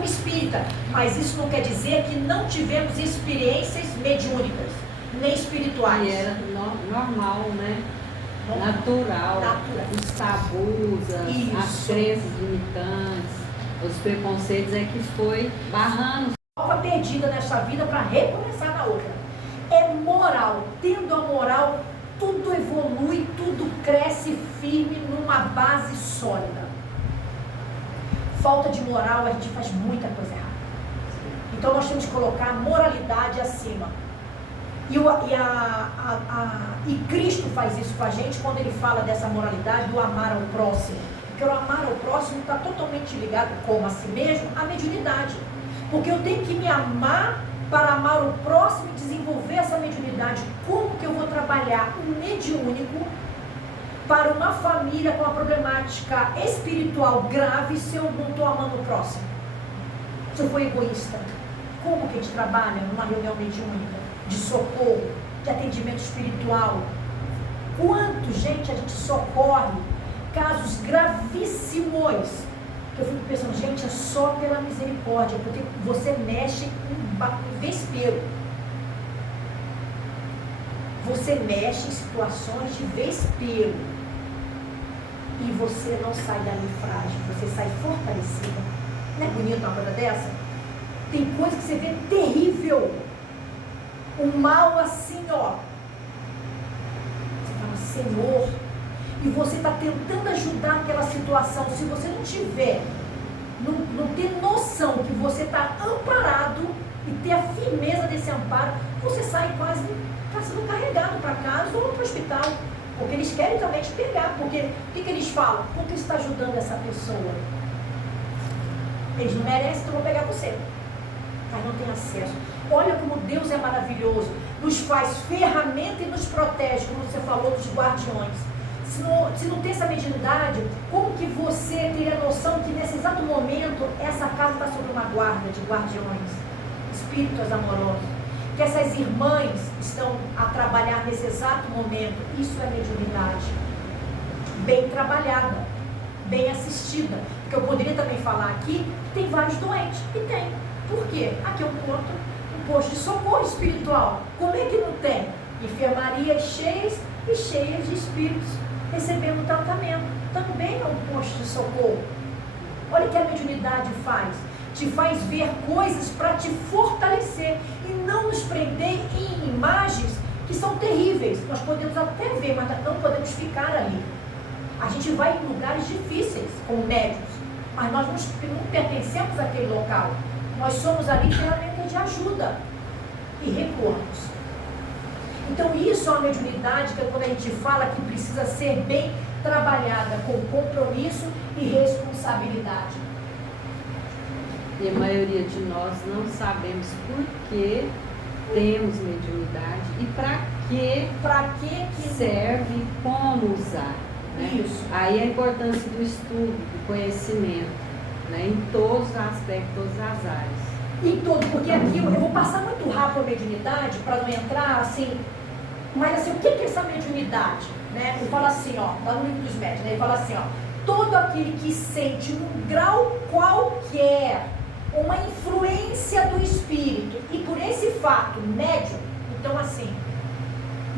como espírita, mas isso não quer dizer que não tivemos experiências mediúnicas, nem espirituais. E era normal, né? Natural. Os tabus, as crenças limitantes, os preconceitos é que foi barrando. Perdida nessa vida para recomeçar na outra. É moral. Tendo a moral, tudo evolui, tudo cresce firme numa base sólida. Falta de moral, a gente faz muita coisa errada. Então nós temos que colocar a moralidade acima. E Cristo faz isso com a gente quando ele fala dessa moralidade do amar ao próximo. Porque o amar ao próximo está totalmente ligado, como a si mesmo, à mediunidade. Porque eu tenho que me amar para amar o próximo e desenvolver essa mediunidade. Como que eu vou trabalhar um mediúnico para uma família com uma problemática espiritual grave se eu não estou amando o próximo? Se eu for egoísta? Como que a gente trabalha numa reunião mediúnica de socorro, de atendimento espiritual? Quanto, gente, a gente socorre casos gravíssimos, que eu fico pensando, gente, é só pela misericórdia, porque você mexe em vespeiro. Você mexe em situações de vespeiro. E você não sai dali frágil, você sai fortalecida. Não é bonito uma coisa dessa? Tem coisa que você vê terrível. O mal assim, ó. Você fala, Senhor, e você está tentando ajudar aquela situação. Se você não tiver, não ter noção que você está amparado e ter a firmeza desse amparo, você sai quase sendo carregado para casa ou para o hospital. Porque eles querem também te pegar. Porque o que eles falam? Porque você está ajudando essa pessoa. Eles não merecem, então vão pegar você. Mas não tem acesso. Olha como Deus é maravilhoso. Nos faz ferramenta e nos protege, como você falou dos guardiões. Se não tem essa mediunidade, como que você teria noção que nesse exato momento essa casa está sob uma guarda de guardiões, espíritos amorosos, que essas irmãs estão a trabalhar nesse exato momento? Isso é mediunidade bem trabalhada, bem assistida. Porque eu poderia também falar aqui que tem vários doentes, e tem. Por quê? Aqui eu conto um posto de socorro espiritual. Como é que não tem? Enfermarias cheias e cheias de espíritos recebendo tratamento. Também é um posto de socorro. Olha o que a mediunidade faz. Te faz ver coisas para te fortalecer e não nos prender em imagens que são terríveis. Nós podemos até ver, mas não podemos ficar ali. A gente vai em lugares difíceis como médicos, mas nós não pertencemos àquele local. Nós somos ali ferramenta de ajuda e recuamos. Então isso é uma mediunidade que quando a gente fala que precisa ser bem trabalhada com compromisso e responsabilidade. E a maioria de nós não sabemos por que temos mediunidade e para que serve, como usar. Né? Isso. Aí a importância do estudo, do conhecimento, né? Em todos os aspectos, todas as áreas. Em todo, porque aqui eu vou passar muito rápido a mediunidade para não entrar assim, mas assim, o que é essa mediunidade? Né? Ele fala assim, ó, lá no livro dos médiuns, né? Ele fala assim, ó, todo aquele que sente um grau qualquer, uma influência do espírito, e por esse fato, médium, então assim,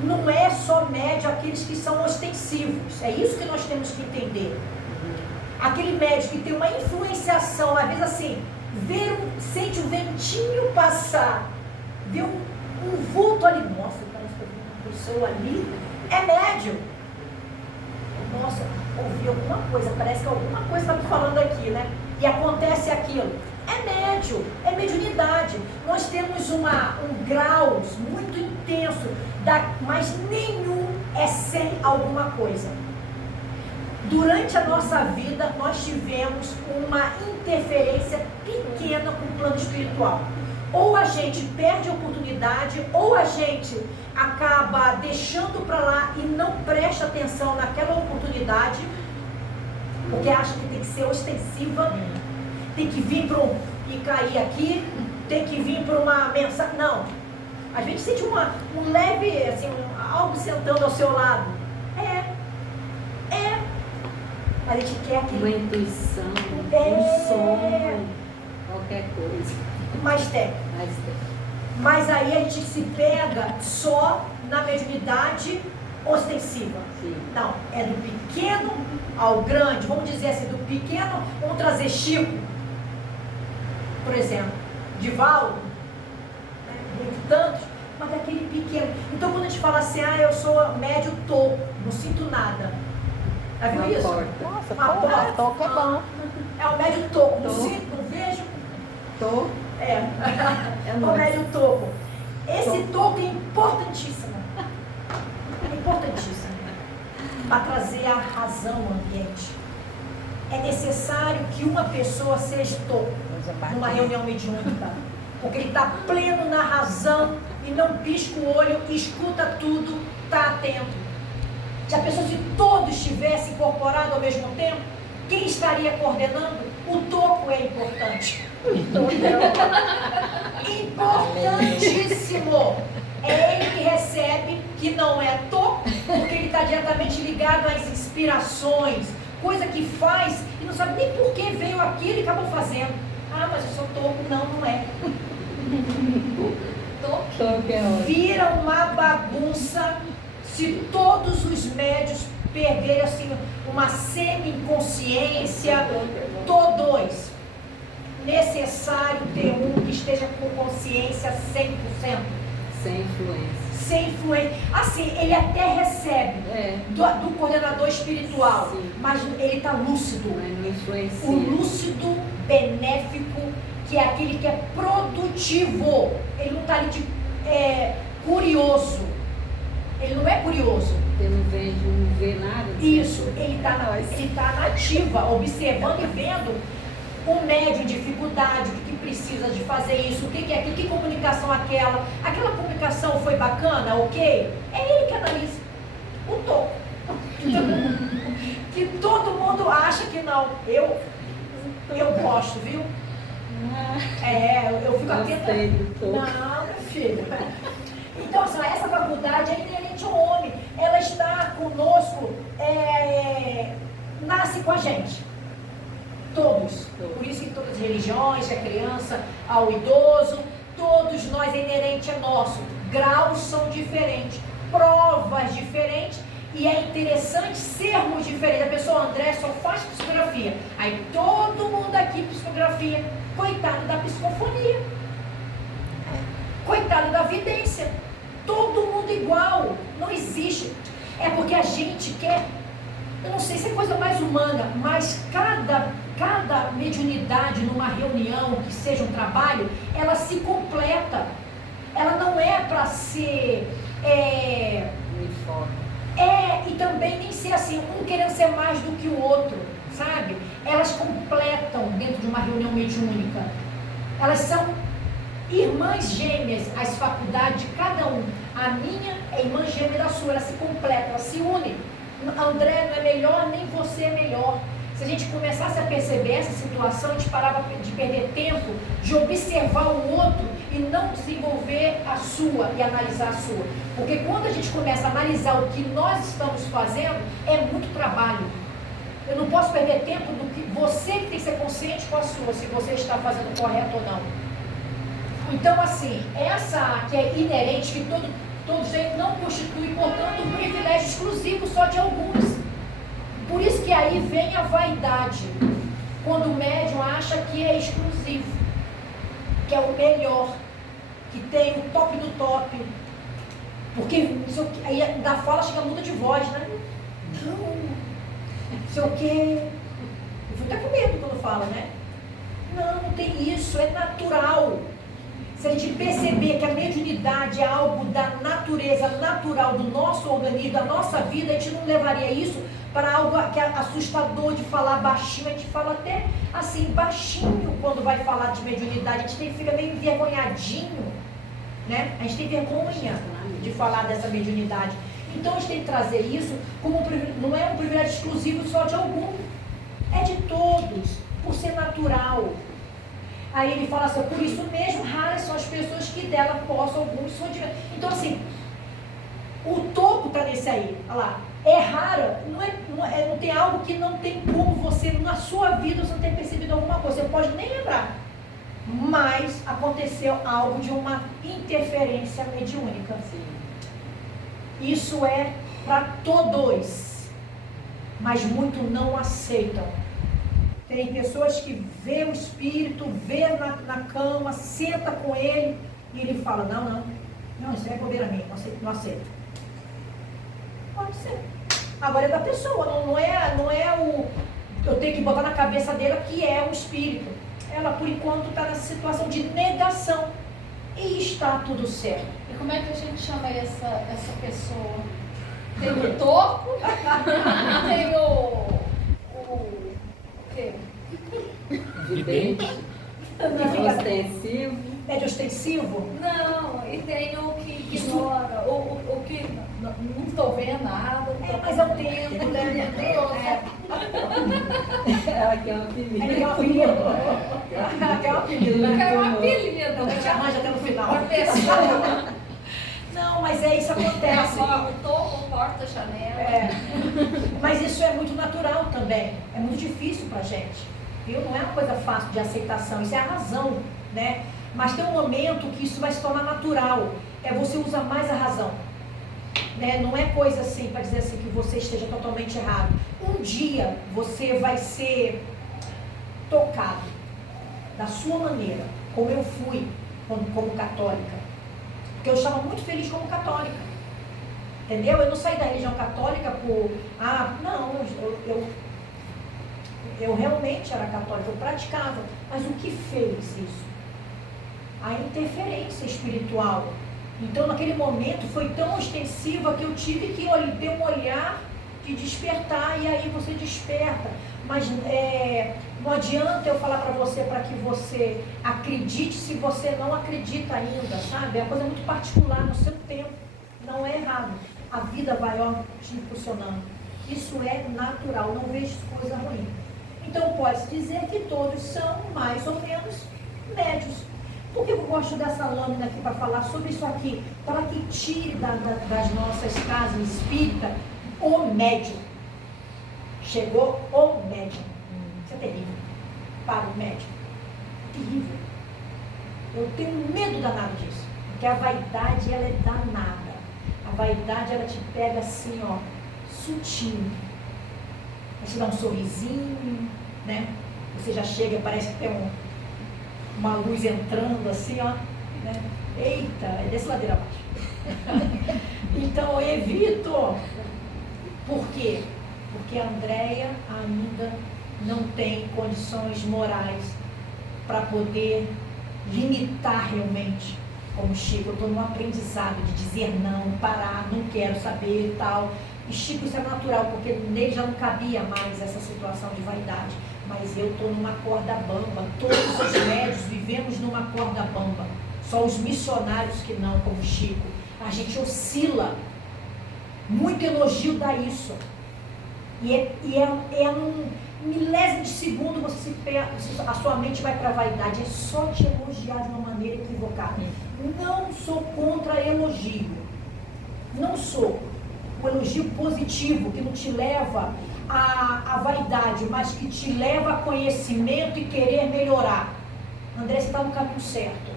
não é só médium aqueles que são ostensivos, é isso que nós temos que entender. Aquele médium que tem uma influenciação, às vezes assim, sente o ventinho passar, vê um vulto ali, nossa, parece que eu vi uma pessoa ali, é médium. Nossa, ouvi alguma coisa, parece que alguma coisa está me falando aqui, né? E acontece aquilo. É médium, é mediunidade. Nós temos um grau muito intenso, mas nenhum é sem alguma coisa. Durante a nossa vida, nós tivemos uma interferência pequena com o plano espiritual. Ou a gente perde a oportunidade, ou a gente acaba deixando para lá e não presta atenção naquela oportunidade, porque acha que tem que ser ostensiva, tem que vir e cair aqui, tem que vir para uma mensagem. Não. A gente sente um leve, assim, algo sentando ao seu lado. A gente quer aquele... Uma intuição, um som, qualquer coisa. Mais técnico. Mas aí a gente se pega só na mediunidade ostensiva. Sim. Não, é do pequeno ao grande. Vamos dizer assim, do pequeno, vamos trazer Chico, por exemplo, Divaldo, né, entre tantos, mas daquele pequeno. Então quando a gente fala assim, eu sou médio toco, não sinto nada. Já viu isso? Nossa, Uma porta. toco é bom. É o médio toco, não sinto, não vejo. Tô. É o nóis. médio toco. Esse toco é importantíssimo. Importantíssimo. Para trazer a razão ao ambiente. É necessário que uma pessoa seja toco numa reunião mediúnica. Porque ele está pleno na razão e não pisca o olho, escuta tudo, está atento. Se a pessoa, se todos estivessem incorporados ao mesmo tempo, quem estaria coordenando? O toco é importante. Importantíssimo. É ele que recebe, que não é toco, porque ele está diretamente ligado às inspirações, coisa que faz e não sabe nem por que veio aquilo e acabou fazendo. Mas eu sou toco. Não, não é. Vira uma bagunça se todos os médios perderem assim, uma semi-inconsciência. Todos. Necessário ter um que esteja com consciência 100%. Sem influência. Sem influência. Assim, ele até recebe do coordenador espiritual, sim, mas ele está lúcido. Mas não influencia. O lúcido benéfico, que é aquele que é produtivo. Ele não está ali de curioso. Ele não é curioso. Porque não vê nada. Isso, ele está na ativa, observando e vendo o médio, dificuldade, o que precisa de fazer isso, o que é aquilo, que comunicação aquela comunicação foi bacana, ok? É ele que analisa. O toco. Que todo mundo acha que não. Eu gosto, viu? Eu fico atenta. Não, meu filho. Então, assim, essa faculdade é inerente ao homem. Ela está conosco, nasce com a gente. Todos. Por isso que todas as religiões, a criança, ao idoso, todos nós é inerente a nosso. Graus são diferentes, provas diferentes, e é interessante sermos diferentes. A pessoa, André, só faz psicografia. Aí todo mundo aqui psicografia. Coitado da psicofonia. Coitado da vidência. Todo mundo igual. Não existe. É porque a gente quer, eu não sei se é coisa mais humana, mas cada mediunidade numa reunião, que seja um trabalho, ela se completa. Ela não é para ser uniforme. E também nem ser assim, um querendo ser mais do que o outro, sabe? Elas completam dentro de uma reunião mediúnica. Elas são irmãs gêmeas, as faculdades de cada um. A minha é irmã gêmea da sua, ela se completa, ela se une. André não é melhor, nem você é melhor. Se a gente começasse a perceber essa situação, a gente parava de perder tempo, de observar o outro e não desenvolver a sua e analisar a sua. Porque quando a gente começa a analisar o que nós estamos fazendo, é muito trabalho. Eu não posso perder tempo do que você que tem que ser consciente com a sua, se você está fazendo correto ou não. Então, assim, essa que é inerente, que todo jeito não constitui, portanto, um privilégio exclusivo só de alguns. Por isso que aí vem a vaidade, quando o médium acha que é exclusivo, que é o melhor, que tem o top do top. Porque aí da fala chega a muda de voz, né? Não sei o quê. Eu fico até com medo quando fala, né? Não tem isso, é natural. Se a gente perceber que a mediunidade é algo da natureza natural do nosso organismo, da nossa vida, a gente não levaria isso para algo que é assustador de falar baixinho. A gente fala até assim, baixinho quando vai falar de mediunidade. A gente fica meio envergonhadinho, né? A gente tem vergonha de falar dessa mediunidade. Então a gente tem que trazer isso como não é um privilégio exclusivo só de algum, é de todos, por ser natural. Aí ele fala assim, por isso mesmo raras são as pessoas que dela possam, alguns são diferentes. Então assim, o topo está nesse aí, olha lá, é rara, não tem algo que não tem como você, na sua vida, você não ter percebido alguma coisa, você pode nem lembrar, mas aconteceu algo de uma interferência mediúnica. Sim. Isso é para todos, mas muitos não aceitam. Tem pessoas que vê o espírito, vê na cama, senta com ele e ele fala, não, isso é bobeira minha, não aceito. Pode ser. Agora é da pessoa, não é o... Eu tenho que botar na cabeça dela que é um espírito. Ela, por enquanto, está nessa situação de negação. E está tudo certo. E como é que a gente chama essa pessoa? Tem o toco? Tem o quê? Vidente. Ostensivo. É de ostensivo? Não, e tem o que ignora, o que não estou vendo nada. Mas é o tempo, né? Ela quer um apelido. Ela quer um apelido. Ela quer um apelido. Eu quero um apelido. A gente arranja até no final. Uma pessoa. Não, mas isso acontece. O toco, porta, janela. Mas isso é muito natural também. É muito difícil pra gente. Viu? Não é uma coisa fácil de aceitação. Isso é a razão, né? Mas tem um momento que isso vai se tornar natural. Você usa mais a razão. Né? Não é coisa assim, para dizer assim, que você esteja totalmente errado. Um dia você vai ser tocado da sua maneira, como eu fui como católica. Porque eu estava muito feliz como católica. Entendeu? Eu não saí da religião católica por... não, eu realmente era católica, eu praticava. Mas o que fez isso? A interferência espiritual. Então, naquele momento, foi tão ostensiva que eu tive que ter um olhar de despertar, e aí você desperta. Mas não adianta eu falar para você que você acredite se você não acredita ainda, sabe? É uma coisa muito particular no seu tempo. Não é errado. A vida vai te impulsionando. Isso é natural, não vejo coisa ruim. Então, pode-se dizer que todos são mais ou menos médios. Por que eu gosto dessa lâmina aqui para falar sobre isso aqui? Para que tire das nossas casas espíritas o médium. Chegou o médium. Isso é terrível. Para o médium. Terrível. Eu tenho medo danado disso. Porque a vaidade, ela é danada. A vaidade, ela te pega assim, sutil. Você dá um sorrisinho, né? Você já chega e parece que tem uma luz entrando assim, né? Eita, é desse ladeira abaixo. Então eu evito. Por quê? Porque a Andréia ainda não tem condições morais para poder limitar realmente. Como Chico, eu estou num aprendizado de dizer não, parar, não quero saber e tal. E Chico, isso é natural, porque nele já não cabia mais essa situação de vaidade. Mas eu estou numa corda bamba. Todos os médios vivemos numa corda bamba. Só os missionários que não, como Chico. A gente oscila. Muito elogio dá isso. E é num milésimo de segundo a sua mente vai para a vaidade. É só te elogiar de uma maneira equivocada. Não sou contra elogio. Não sou. O elogio positivo que não te leva à vaidade, mas que te leva a conhecimento e querer melhorar. André, você está no caminho certo.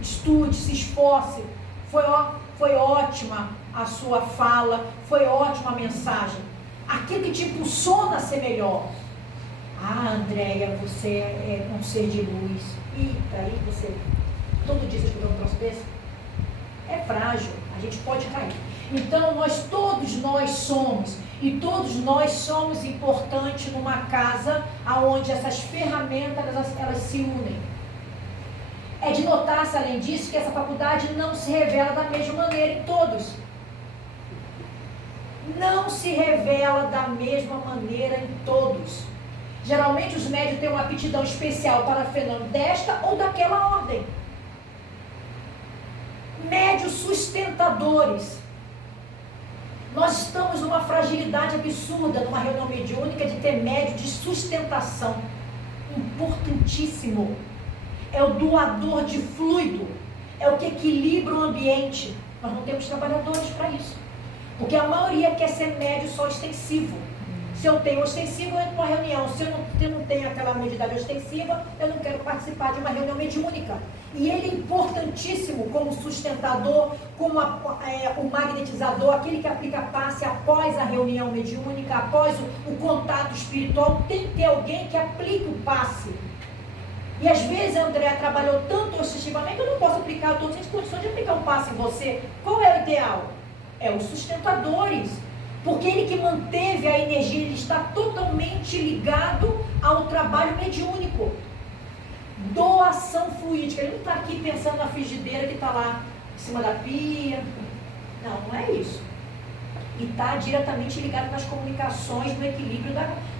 Estude, se esforce. Foi ótima a sua fala, foi ótima a mensagem. Aquilo que te impulsiona a ser melhor. Andréia, você é um ser de luz. Eita, aí você... Todo dia você escuta um troço desse? É frágil, a gente pode cair. Então, todos nós somos, e todos nós somos importantes numa casa onde essas ferramentas, elas se unem. É de notar-se, além disso, que essa faculdade não se revela da mesma maneira em todos. Não se revela da mesma maneira em todos. Geralmente os médios têm uma aptidão especial para fenômeno desta ou daquela ordem. Médios sustentadores. Nós estamos numa fragilidade absurda, numa reunião mediúnica, de ter médio de sustentação. Importantíssimo. É o doador de fluido. É o que equilibra o ambiente. Nós não temos trabalhadores para isso. Porque a maioria quer ser médio só extensivo. Se eu tenho ostensiva, eu entro numa reunião. Se eu não tenho aquela medida ostensiva, eu não quero participar de uma reunião mediúnica. E ele é importantíssimo como sustentador, como o magnetizador, aquele que aplica passe após a reunião mediúnica, após o contato espiritual. Tem que ter alguém que aplique o passe. E às vezes a Andréa trabalhou tanto ostensivamente, eu não posso aplicar, eu estou sem condições de aplicar um passe em você. Qual é o ideal? É os sustentadores. Porque ele que manteve a energia, ele está totalmente ligado ao trabalho mediúnico. Doação fluídica. Ele não está aqui pensando na frigideira que está lá em cima da pia. Não, não é isso. E está diretamente ligado nas comunicações, no equilíbrio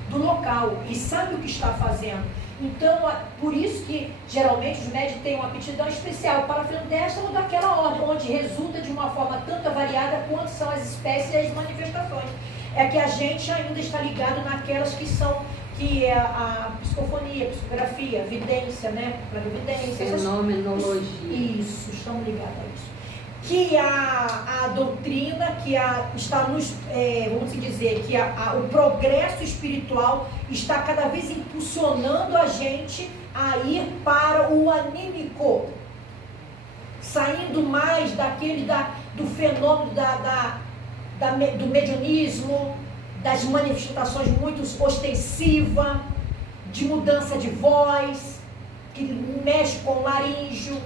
do local. E sabe o que está fazendo. Então, por isso que geralmente os médios têm uma aptidão especial para desta ou daquela ordem, onde resulta de uma forma tanto variada quanto são as espécies e as manifestações. É que a gente ainda está ligado naquelas que é a psicofonia, a psicografia, a vidência, né? Clarividência. Fenomenologia. Isso, estamos ligados a isso. Que a doutrina, está nos, vamos dizer, que o progresso espiritual está cada vez impulsionando a gente a ir para o anímico, saindo mais do fenômeno do mediunismo, das manifestações muito ostensivas, de mudança de voz, que mexe com o laríngeo.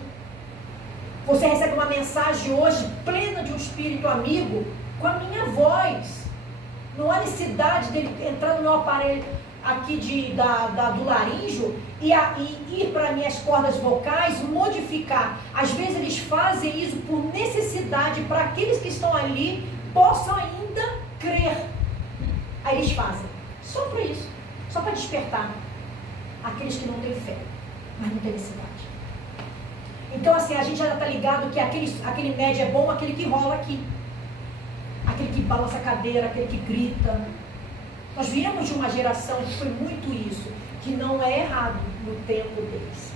Você recebe uma mensagem hoje plena de um espírito amigo com a minha voz. Não há necessidade dele entrar no meu aparelho aqui do laríngeo e ir para minhas cordas vocais, modificar. Às vezes eles fazem isso por necessidade para aqueles que estão ali possam ainda crer. Aí eles fazem. Só para isso. Só para despertar aqueles que não têm fé, mas não têm necessidade. Então, assim, a gente já está ligado que aquele médio é bom, aquele que rola aqui. Aquele que balança a cadeira, aquele que grita. Nós viemos de uma geração que foi muito isso, que não é errado no tempo deles.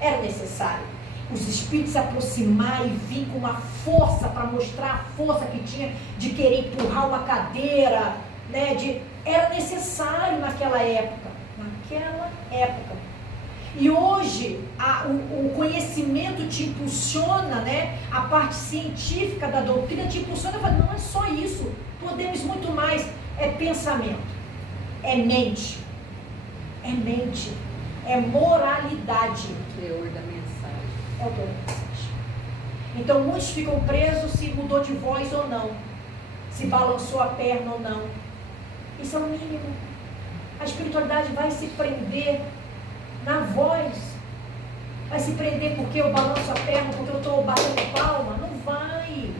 Era necessário os espíritos se aproximar e vir com uma força para mostrar a força que tinha de querer empurrar uma cadeira, né? Era necessário naquela época. E hoje o conhecimento te impulsiona, né? A parte científica da doutrina te impulsiona, fala, não é só isso, podemos muito mais. É pensamento, é mente, é moralidade. O teor da mensagem. É o teor da mensagem. Então muitos ficam presos se mudou de voz ou não, se balançou a perna ou não. Isso é o mínimo. A espiritualidade vai se prender na voz, vai se prender porque eu balanço a perna, porque eu estou batendo palma, não vai.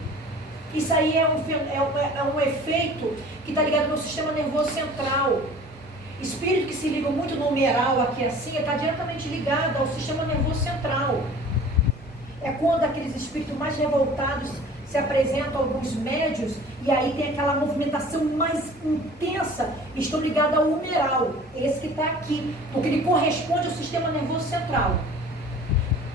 Isso aí é um efeito que está ligado no sistema nervoso central. Espírito que se liga muito no numeral aqui assim, está diretamente ligado ao sistema nervoso central. É quando aqueles espíritos mais revoltados se apresentam a alguns médios e aí tem aquela movimentação mais intensa, estão ligados ao humeral, esse que está aqui, porque ele corresponde ao sistema nervoso central.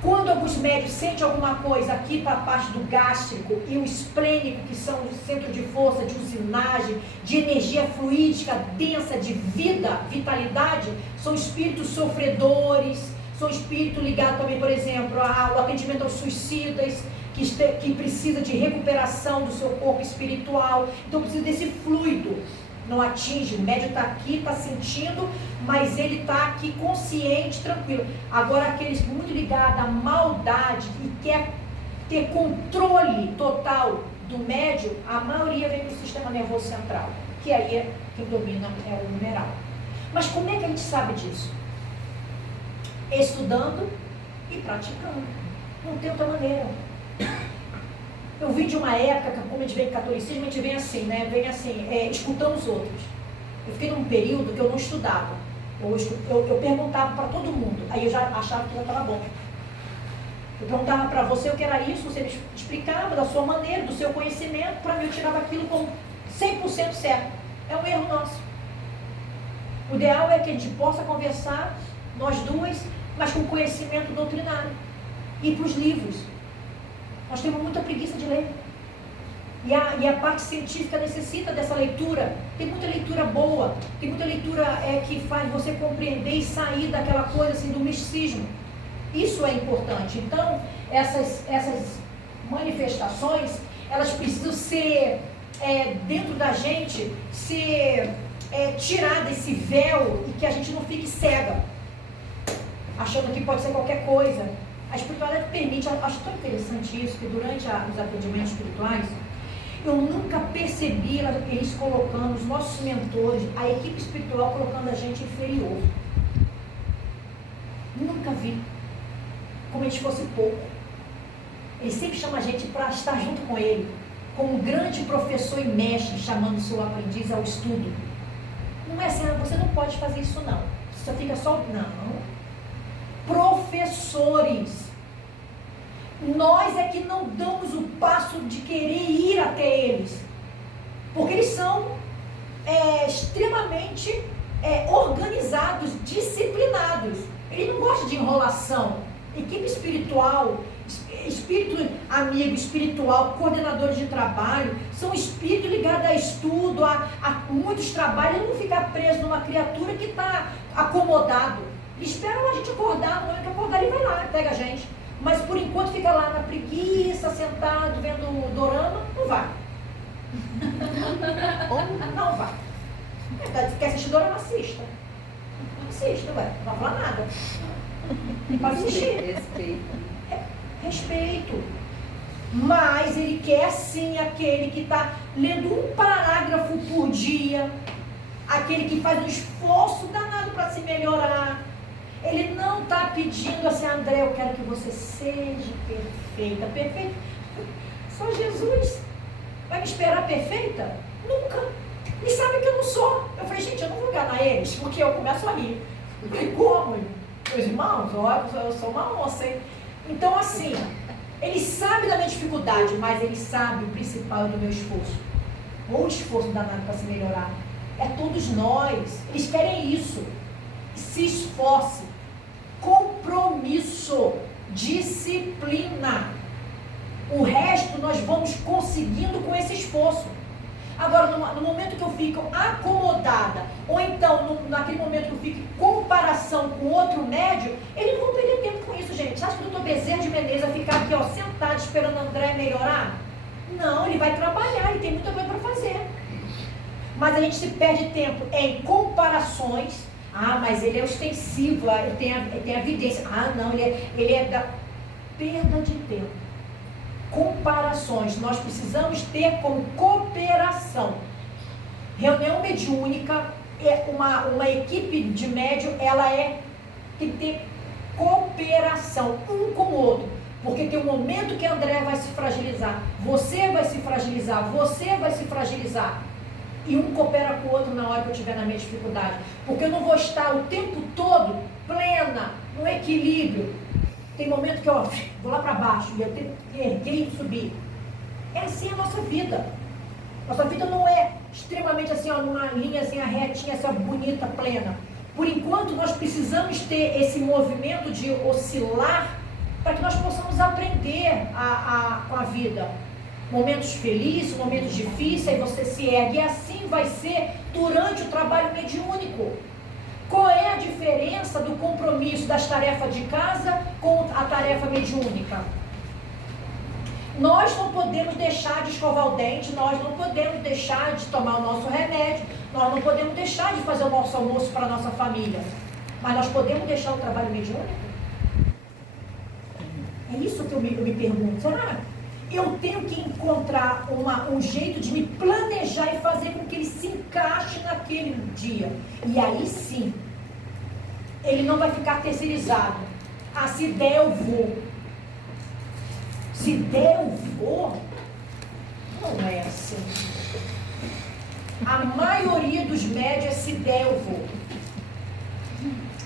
Quando alguns médios sentem alguma coisa aqui para a parte do gástrico e o esplênico, que são o centro de força, de usinagem, de energia fluídica densa, de vida, vitalidade, são espíritos sofredores, são espíritos ligados também, por exemplo, ao atendimento aos suicidas, que precisa de recuperação do seu corpo espiritual. Então precisa desse fluido. Não atinge, o médium está aqui, está sentindo, mas ele está aqui consciente, tranquilo. Agora aqueles muito ligados à maldade e quer ter controle total do médium, a maioria vem do sistema nervoso central, que aí é quem domina é o numeral. Mas como é que a gente sabe disso? Estudando e praticando. Não tem outra maneira. Eu vim de uma época, como a gente vem em catolicismo, a gente vem assim, né? Vem assim, escutando os outros. Eu fiquei num período que eu não estudava. Eu perguntava para todo mundo. Aí eu já achava que já estava bom. Eu perguntava para você o que era isso, você me explicava da sua maneira, do seu conhecimento, para mim eu tirava aquilo como 100% certo. É um erro nosso. O ideal é que a gente possa conversar, nós duas, mas com conhecimento doutrinário. Ir para os livros. Nós temos muita preguiça de ler. E a parte científica necessita dessa leitura. Tem muita leitura boa, tem muita leitura que faz você compreender e sair daquela coisa assim do misticismo. Isso é importante. Então, essas manifestações, elas precisam ser, dentro da gente, ser tirada esse véu e que a gente não fique cega, achando que pode ser qualquer coisa. A espiritualidade permite, eu acho tão interessante isso, que durante os atendimentos espirituais, eu nunca percebi eles colocando, os nossos mentores, a equipe espiritual colocando a gente inferior. Nunca vi. Como a gente fosse pouco. Ele sempre chama a gente para estar junto com ele, como um grande professor e mestre, chamando o seu aprendiz ao estudo. Não é assim, você não pode fazer isso não. Você fica só, não. Professores. Nós é que não damos o passo de querer ir até eles. Porque eles são extremamente organizados, disciplinados. Eles não gostam de enrolação. Equipe espiritual, espírito amigo espiritual, coordenadores de trabalho, são espíritos ligados a estudo, a muitos trabalhos. Eles não ficam presos numa criatura que está acomodado. Esperam a gente acordar, no momento que acordar ele vai lá, pega a gente. Mas por enquanto fica lá na preguiça, sentado, vendo o dorama, não vai. Não vai. Quer assistir dorama, assista. Assista, ué, não vai falar nada. Pode assistir. Respeito. Mas ele quer sim aquele que está lendo um parágrafo por dia, aquele que faz um esforço danado para se melhorar. Ele não está pedindo assim, André, eu quero que você seja perfeita. Perfeita? Só Jesus vai me esperar perfeita? Nunca. E sabe que eu não sou. Eu falei, gente, eu não vou enganar eles, porque eu começo a rir. Eu falei, como? Meus irmãos, olha, eu sou uma onça, hein? Então, assim, ele sabe da minha dificuldade, mas ele sabe o principal do meu esforço. Ou o esforço danado para se melhorar. É todos nós. Eles querem isso. Se esforce. Compromisso. Disciplina. O resto nós vamos conseguindo com esse esforço. Agora, no momento que eu fico acomodada, ou então naquele momento que eu fico em comparação com outro médio, eles não vão perder tempo com isso, gente. Você acha que o doutor Bezerra de Menezes vai ficar aqui, ó, sentado esperando o André melhorar? Não, ele vai trabalhar, ele tem muita coisa para fazer. Mas a gente se perde tempo em comparações. Ah, mas ele é ostensivo, ele tem evidência. Ah, não, ele é da perda de tempo. Comparações, nós precisamos ter como cooperação. Reunião mediúnica, uma equipe de médium, tem que ter cooperação um com o outro. Porque tem um momento que André vai se fragilizar, você vai se fragilizar, você vai se fragilizar. E um coopera com o outro na hora que eu estiver na minha dificuldade. Porque eu não vou estar o tempo todo plena, no equilíbrio. Tem momento que eu vou lá para baixo e eu tenho que erguer e subir. É assim a nossa vida. Nossa vida não é extremamente assim, ó, numa linha assim, retinha, assim, bonita, plena. Por enquanto, nós precisamos ter esse movimento de oscilar para que nós possamos aprender com a vida. Momentos felizes, momentos difíceis, aí você se ergue. E assim vai ser durante o trabalho mediúnico. Qual é a diferença do compromisso das tarefas de casa com a tarefa mediúnica? Nós não podemos deixar de escovar o dente, nós não podemos deixar de tomar o nosso remédio, nós não podemos deixar de fazer o nosso almoço para a nossa família. Mas nós podemos deixar o trabalho mediúnico? É isso que eu me pergunto. Será? Eu tenho que encontrar um jeito de me planejar e fazer com que ele se encaixe naquele dia. E aí sim, ele não vai ficar terceirizado. Ah, se der eu vou. Se der eu vou, não é assim. A maioria dos médios, se der eu vou.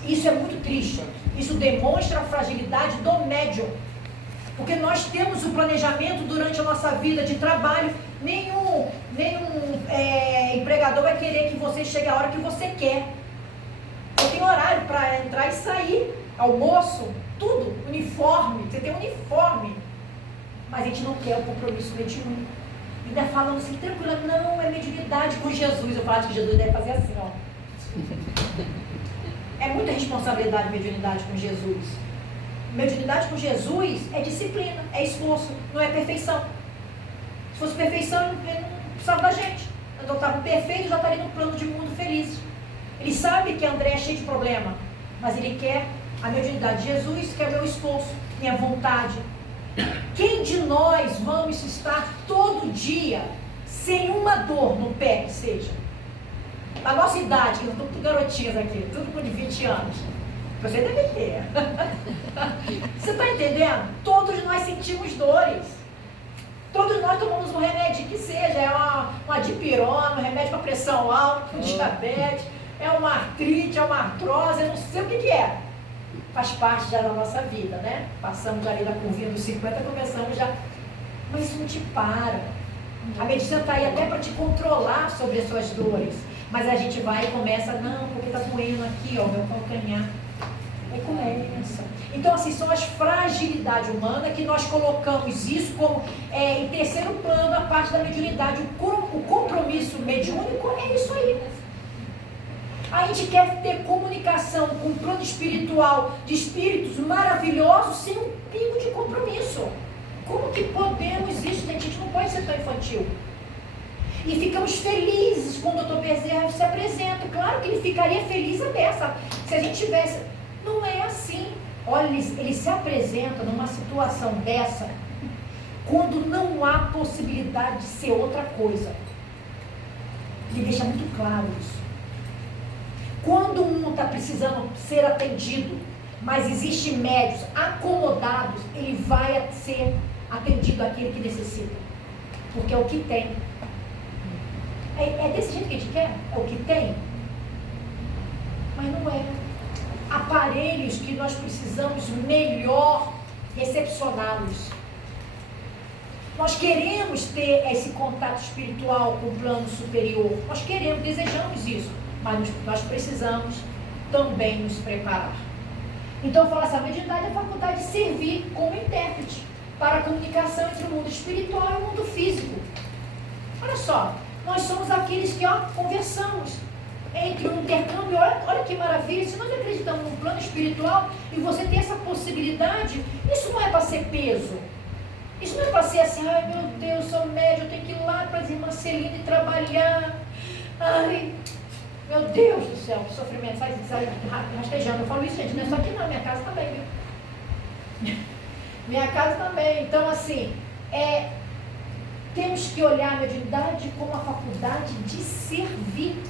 Isso é muito triste. Isso demonstra a fragilidade do médium. Porque nós temos o planejamento durante a nossa vida de trabalho. Nenhum empregador vai querer que você chegue a hora que você quer. Eu tenho horário para entrar e sair, almoço, tudo, uniforme. Você tem um uniforme. Mas a gente não quer o compromisso mediúnico. Ainda falando assim, tranquila, não, é mediunidade com Jesus. Eu falo que Jesus deve fazer assim, ó. É muita responsabilidade mediunidade com Jesus. Mediunidade com Jesus é disciplina, é esforço, não é perfeição. Se fosse perfeição, ele não precisava da gente. Então estava perfeito, já estaria no plano de mundo feliz. Ele sabe que André é cheio de problema, mas ele quer a mediunidade de Jesus, quer meu esforço, minha vontade. Quem de nós vamos estar todo dia sem uma dor no pé que seja? Na nossa idade, que eu estou com garotinhas aqui, tudo com de 20 anos. Você deve ter. Você está entendendo? Todos nós sentimos dores. Todos nós tomamos um remédio que seja, é uma dipirona, um remédio para pressão alta, um diabetes, é uma artrite, é uma artrose, eu não sei o que é. Faz parte já da nossa vida, né? Passamos ali da curvinha dos 50, começamos já. Mas isso não te para. A medicina está aí até para te controlar sobre as suas dores. Mas a gente vai e começa, não, porque está doendo aqui, ó, meu calcanhar. Aí começa. Então, assim, são as fragilidades humanas que nós colocamos isso como, em terceiro plano, a parte da mediunidade. O compromisso mediúnico é isso aí. A gente quer ter comunicação com o plano espiritual de espíritos maravilhosos sem um pingo de compromisso. Como que podemos isso, gente? A gente não pode ser tão infantil. E ficamos felizes quando o Dr. Bezerra se apresenta. Claro que ele ficaria feliz a dessa. Se a gente tivesse... Não é assim. Olha, ele se apresenta numa situação dessa quando não há possibilidade de ser outra coisa. Ele deixa muito claro isso. Quando um está precisando ser atendido, mas existem médios acomodados, ele vai ser atendido aquele que necessita. Porque é o que tem. É desse jeito que a gente quer? É o que tem? Mas não é. Aparelhos que nós precisamos melhor recepcioná-los. Nós queremos ter esse contato espiritual com o plano superior. Nós queremos, desejamos isso. Mas nós precisamos também nos preparar. Então, eu falo assim, a mediunidade é a faculdade de servir como intérprete para a comunicação entre o mundo espiritual e o mundo físico. Olha só, nós somos aqueles que conversamos entre um intercâmbio. Olha que maravilha, se nós acreditamos no plano espiritual e você tem essa possibilidade, isso não é para ser peso. Isso não é para ser assim, ai meu Deus, sou médio, eu tenho que ir lá para as irmãs Celina e trabalhar. Ai, meu Deus do céu, que sofrimento, sai rastejando. Eu falo isso, gente, não é só aqui não, minha casa também, viu? Minha casa também. Então, assim, temos que olhar a mediunidade como a faculdade de servir.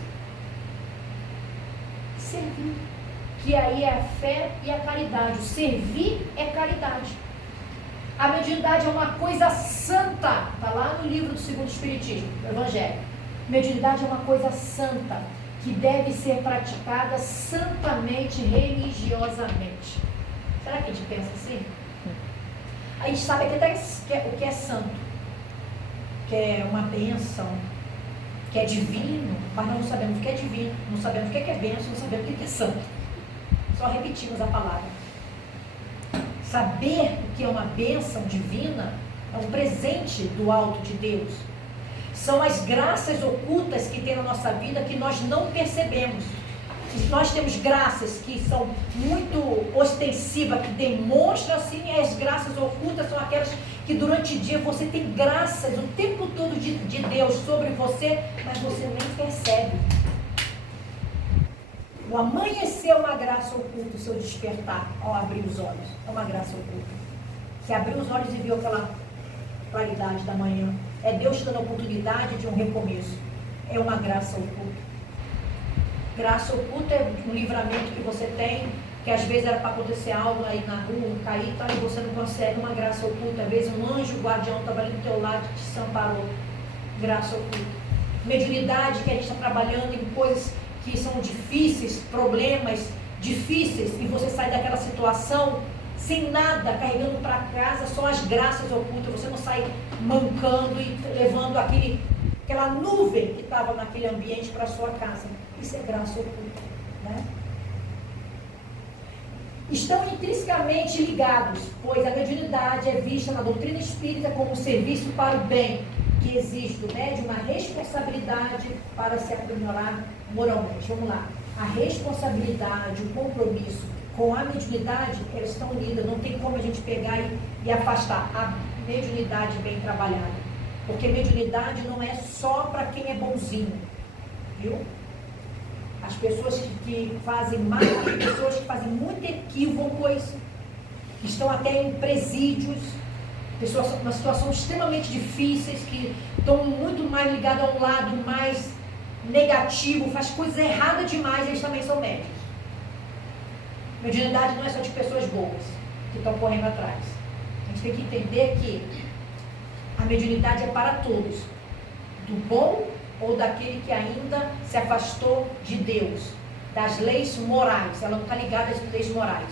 Servir. Que aí é a fé e a caridade. O servir é caridade. A mediunidade é uma coisa santa. Está lá no livro do Segundo Espiritismo, do Evangelho. Mediunidade é uma coisa santa, que deve ser praticada santamente, religiosamente. Será que a gente pensa assim? A gente sabe até o que é santo, que é uma bênção, que é divino, mas nós não sabemos o que é divino, não sabemos o que é bênção, não sabemos o que é santo. Só repetimos a palavra. Saber o que é uma bênção divina é um presente do alto de Deus. São as graças ocultas que tem na nossa vida que nós não percebemos. Nós temos graças que são muito ostensivas, que demonstram assim, e as graças ocultas são aquelas que durante o dia você tem graças o tempo todo de Deus sobre você, mas você nem percebe. O amanhecer é uma graça oculta, o seu despertar ao abrir os olhos, é uma graça oculta. Você abriu os olhos e viu aquela claridade da manhã. É Deus te dando a oportunidade de um recomeço. É uma graça oculta. Graça oculta é um livramento que você tem, que às vezes era para acontecer algo aí na rua, cair, tá, e você não consegue. Uma graça oculta. Às vezes um anjo guardião estava ali do teu lado e te amparou. Graça oculta. Mediunidade, que a gente está trabalhando em coisas que são difíceis, problemas difíceis, e você sai daquela situação sem nada, carregando para casa só as graças ocultas. Você não sai mancando e levando aquela nuvem que estava naquele ambiente para a sua casa. Isso é graça oculta, né? Estão intrinsecamente ligados, pois a mediunidade é vista na doutrina espírita como um serviço para o bem, que exige do médium uma responsabilidade para se aprimorar moralmente. Vamos lá. A responsabilidade, o compromisso com a mediunidade, elas estão unidas. Não tem como a gente pegar e afastar a mediunidade bem trabalhada. Porque mediunidade não é só para quem é bonzinho. Viu? As pessoas que fazem mal, as pessoas que fazem muito equívocos, que estão até em presídios, pessoas numa situação extremamente difíceis, que estão muito mais ligadas a um lado mais negativo, faz coisas erradas demais, eles também são médios. Mediunidade não é só de pessoas boas que estão correndo atrás. A gente tem que entender que a mediunidade é para todos, do bom ou daquele que ainda se afastou de Deus, das leis morais. Ela não está ligada às leis morais.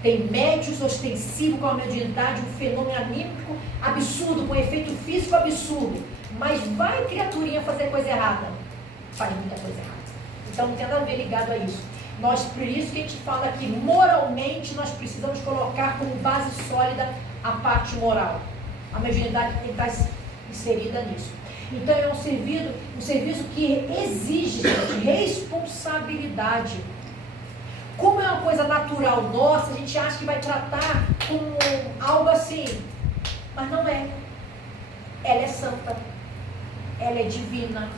Tem médios ostensivos com a mediunidade, um fenômeno anímico absurdo, com efeito físico absurdo. Mas vai criaturinha fazer coisa errada. Faz muita coisa errada. Então não tem nada a ver ligado a isso. Por isso que a gente fala que moralmente nós precisamos colocar como base sólida a parte moral. A mediunidade tem que estar inserida nisso. Então é um serviço que exige, gente, responsabilidade. Como é uma coisa natural nossa, a gente acha que vai tratar como algo assim, mas não é. Ela é santa, ela é divina,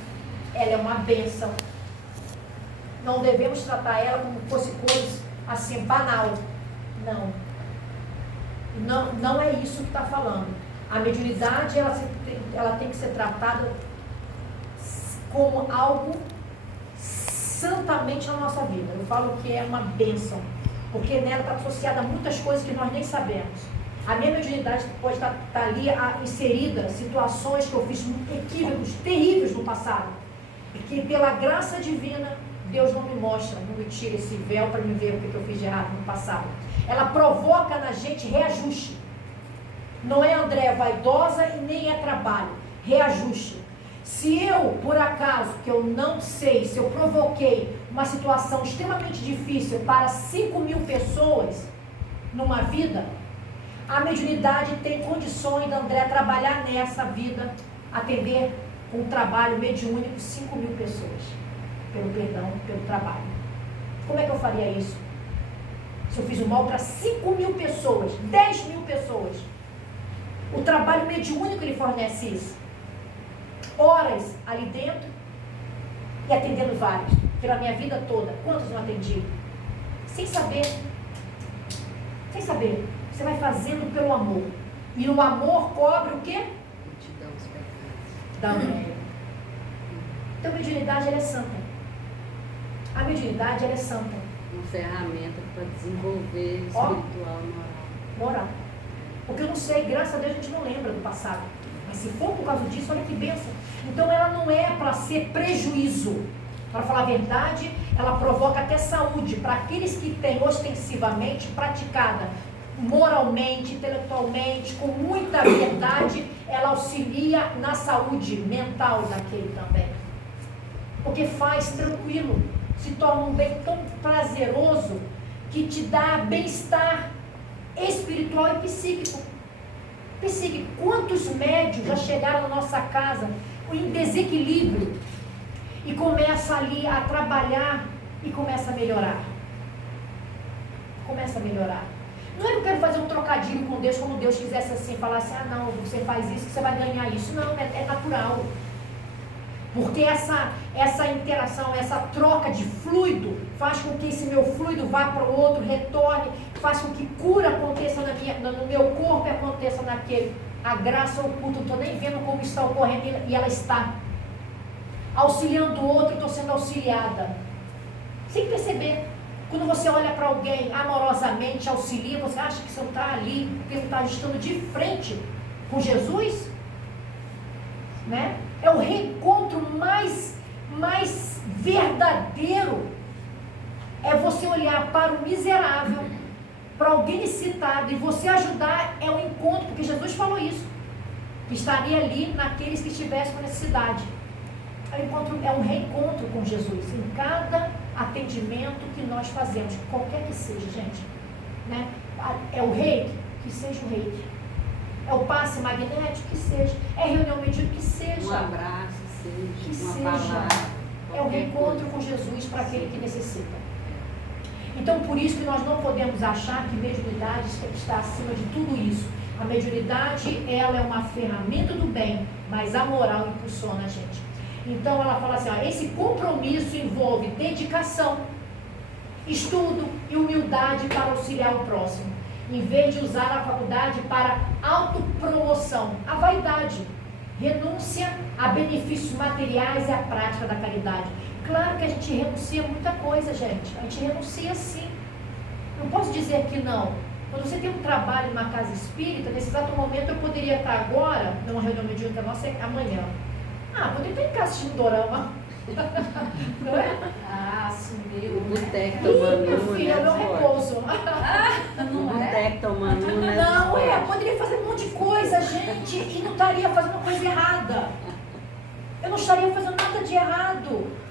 ela é uma bênção. Não devemos tratar ela como fosse coisa assim, banal. Não é isso que está falando. A mediunidade, ela tem que ser tratada como algo santamente na nossa vida. Eu falo que é uma bênção, porque nela está associada a muitas coisas que nós nem sabemos. A minha mediunidade pode estar ali inserida situações que eu fiz equívocos terríveis no passado, e que pela graça divina Deus não me mostra, não me tira esse véu para me ver o que eu fiz de errado no passado. Ela provoca na gente reajuste. Não é Andréa vaidosa e nem é trabalho. Reajuste. Se eu, por acaso, que eu não sei, se eu provoquei uma situação extremamente difícil para 5.000 pessoas numa vida, a mediunidade tem condições da Andréa trabalhar nessa vida, atender com um trabalho mediúnico 5.000 pessoas, pelo perdão, pelo trabalho. Como é que eu faria isso? Se eu fiz o mal para 5.000 pessoas, 10.000 pessoas, o trabalho mediúnico ele fornece isso. Horas ali dentro e atendendo vários. Pela minha vida toda, quantos não atendi? Sem saber. Sem saber. Você vai fazendo pelo amor. E o amor cobre o quê? Da mulher. Então a mediunidade ela é santa. A mediunidade ela é santa. Uma ferramenta para desenvolver espiritual, moral. Porque eu não sei, graças a Deus a gente não lembra do passado. Mas se for por causa disso, olha que bênção. Então ela não é para ser prejuízo. Para falar a verdade, ela provoca até saúde para aqueles que têm ostensivamente praticada moralmente, intelectualmente, com muita verdade, ela auxilia na saúde mental daquele também. Porque faz tranquilo, se torna um bem tão prazeroso que te dá bem-estar espiritual e psíquico. Quantos médios já chegaram na nossa casa em desequilíbrio e começa ali a trabalhar e começa a melhorar? Começa a melhorar. Não é que eu quero fazer um trocadilho com Deus, como Deus quisesse assim, falasse, não, você faz isso que você vai ganhar isso. Não, é natural. Porque essa interação, essa troca de fluido faz com que esse meu fluido vá para o outro, retorne, faz com que cura aconteça no meu corpo e aconteça naquele. A graça oculta, eu não estou nem vendo como está ocorrendo e ela está. Auxiliando o outro, eu estou sendo auxiliada. Sem perceber. Quando você olha para alguém amorosamente, auxilia, você acha que você não está ali, porque não está estando de frente com Jesus? Né? É o reencontro mais verdadeiro. É você olhar para o miserável, para alguém necessitado, e você ajudar. É um encontro, porque Jesus falou isso, que estaria ali naqueles que estivessem com necessidade. É um reencontro com Jesus em cada atendimento que nós fazemos, qualquer que seja, gente, né? É o reiki, que seja o reiki. É o passe magnético? Que seja. É reunião medíocre? Que seja. Um abraço, Que seja. Uma seja. palavra. É o reencontro com Jesus para aquele que necessita. Então, por isso que nós não podemos achar que mediunidade está acima de tudo isso. A mediunidade, ela é uma ferramenta do bem, mas a moral impulsiona a gente. Então, ela fala assim, ó, esse compromisso envolve dedicação, estudo e humildade para auxiliar o próximo, em vez de usar a faculdade para autopromoção, a vaidade, renúncia a benefícios materiais e a prática da caridade. Claro que a gente renuncia a muita coisa, gente. A gente renuncia sim. Não posso dizer que não. Quando você tem um trabalho numa casa espírita, nesse exato momento eu poderia estar agora, numa reunião mediúnica nossa, amanhã. Poderia estar em casa assistindo dorama. Não é? Sumiu. O boteco tomando meu filho, é o meu repouso. O boteco tomando Não, poderia fazer um monte de coisa, gente, e não estaria fazendo coisa errada. Eu não estaria fazendo nada de errado.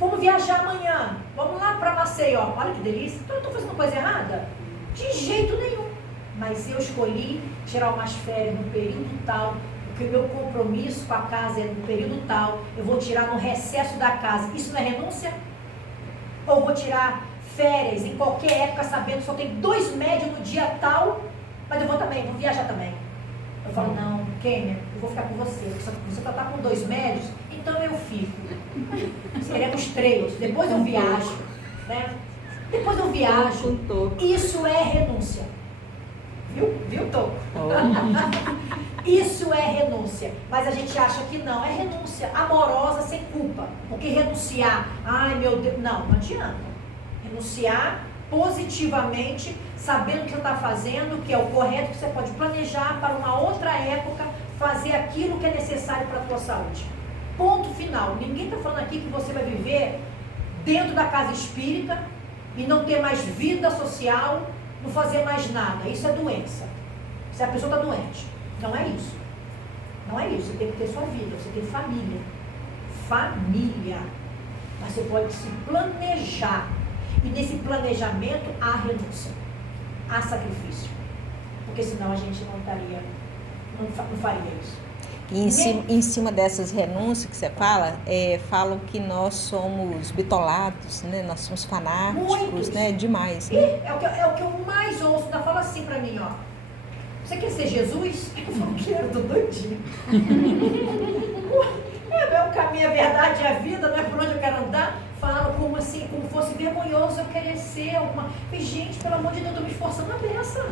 Vamos viajar amanhã. Vamos lá para Maceió. Olha que delícia. Então eu estou fazendo coisa errada? De jeito nenhum. Mas eu escolhi tirar umas férias no período tal, porque o meu compromisso com a casa é no período tal. Eu vou tirar no recesso da casa. Isso não é renúncia? Ou vou tirar férias em qualquer época, sabendo que só tem 2 médios no dia tal, mas eu vou viajar também. Eu falo, não, Kênia, eu vou ficar com você. Você está com 2 médios, então eu fico. Seremos 3, depois eu viajo, né? Depois eu viajo. Isso é renúncia. Viu, Toco? Isso é renúncia. Mas a gente acha que não. É renúncia amorosa, sem culpa. Porque renunciar, ai meu Deus, não adianta. Renunciar positivamente, sabendo o que você está fazendo, que é o correto, que você pode planejar para uma outra época, fazer aquilo que é necessário para a tua saúde. Ponto final. Ninguém está falando aqui que você vai viver dentro da casa espírita e não ter mais vida social, não fazer mais nada. Isso é doença. Se a pessoa está doente. Não é isso. Não é isso. Você tem que ter sua vida, você tem família. Família. Mas você pode se planejar. E nesse planejamento há renúncia. Há sacrifício. Porque senão a gente não faria isso. E em cima dessas renúncias que você fala, falam que nós somos bitolados, né? Nós somos fanáticos, muitos, né? Demais. Né? É o que eu mais ouço. Ainda fala assim pra mim, ó. Você quer ser Jesus? Eu falo, quero, tô doidinho. É o caminho, a verdade e a vida, não é por onde eu quero andar. Fala como assim, como fosse vergonhoso eu querer ser alguma... E, gente, pelo amor de Deus, eu tô me esforçando na beça.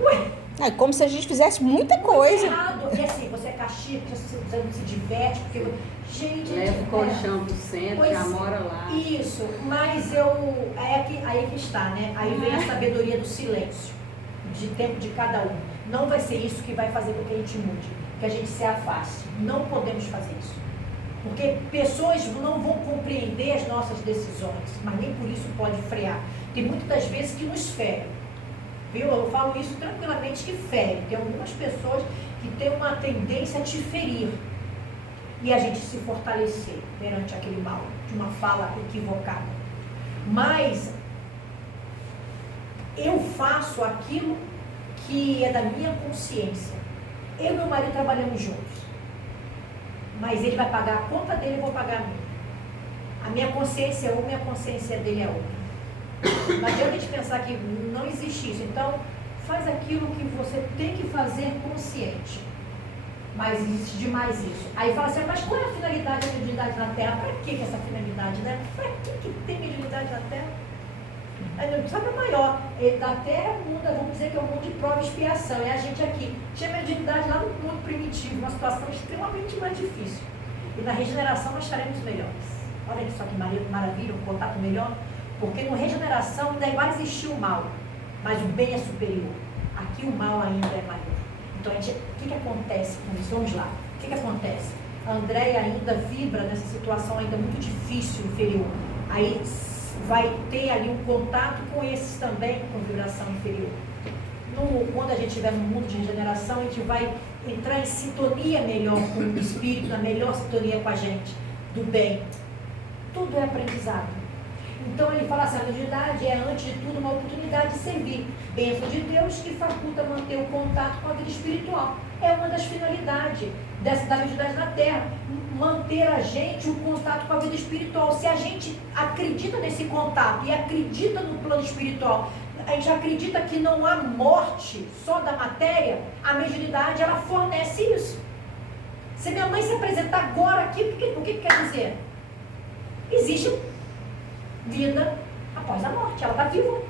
Ué? É como se a gente fizesse muita coisa. Errado. E assim, você é castigo, você não se diverte, porque... Gente, leva o colchão pro centro, já mora lá. Isso, mas eu... Aí que está, né? Aí vem a sabedoria do silêncio, de tempo de cada um. Não vai ser isso que vai fazer com que a gente mude, que a gente se afaste. Não podemos fazer isso. Porque pessoas não vão compreender as nossas decisões, mas nem por isso pode frear. Tem muitas das vezes que nos ferem. Viu? Eu falo isso tranquilamente que fere. Tem algumas pessoas que têm uma tendência a te ferir. E a gente se fortalecer perante aquele mal, de uma fala equivocada. Mas eu faço aquilo que é da minha consciência. Eu e meu marido trabalhamos juntos. Mas ele vai pagar a conta dele e eu vou pagar a minha. A minha consciência é uma e a consciência dele é outra. Não adianta a gente pensar que não existe isso. Então, faz aquilo que você tem que fazer consciente. Mas existe demais isso. Aí fala assim, mas qual é a finalidade da mediunidade na Terra? Para que essa finalidade, né? Para que tem mediunidade na Terra? Sabe o maior? Da Terra é o mundo, vamos dizer que é um mundo de prova e expiação. É a gente aqui. Tinha mediunidade lá no mundo primitivo, uma situação extremamente mais difícil. E na regeneração nós estaremos melhores. Olha só que maravilha, um contato melhor. Porque na regeneração ainda vai existir o mal, mas o bem é superior. Aqui o mal ainda é maior. Então, o que acontece com isso? Vamos lá. O que acontece? A Andréia ainda vibra nessa situação ainda muito difícil, inferior. Aí vai ter ali um contato com esses também com vibração inferior. Quando a gente estiver no mundo de regeneração, a gente vai entrar em sintonia melhor com o espírito, na melhor sintonia com a gente, do bem. Tudo é aprendizado. Então ele fala assim, a mediunidade é antes de tudo uma oportunidade de servir, bênção de Deus que faculta manter o contato com a vida espiritual. É uma das finalidades da mediunidade na Terra, manter a gente o contato com a vida espiritual. Se a gente acredita nesse contato e acredita no plano espiritual, a gente acredita que não há morte só da matéria, a mediunidade ela fornece isso. Se minha mãe se apresentar agora aqui, o que quer dizer? Existe vida após a morte, ela está viva.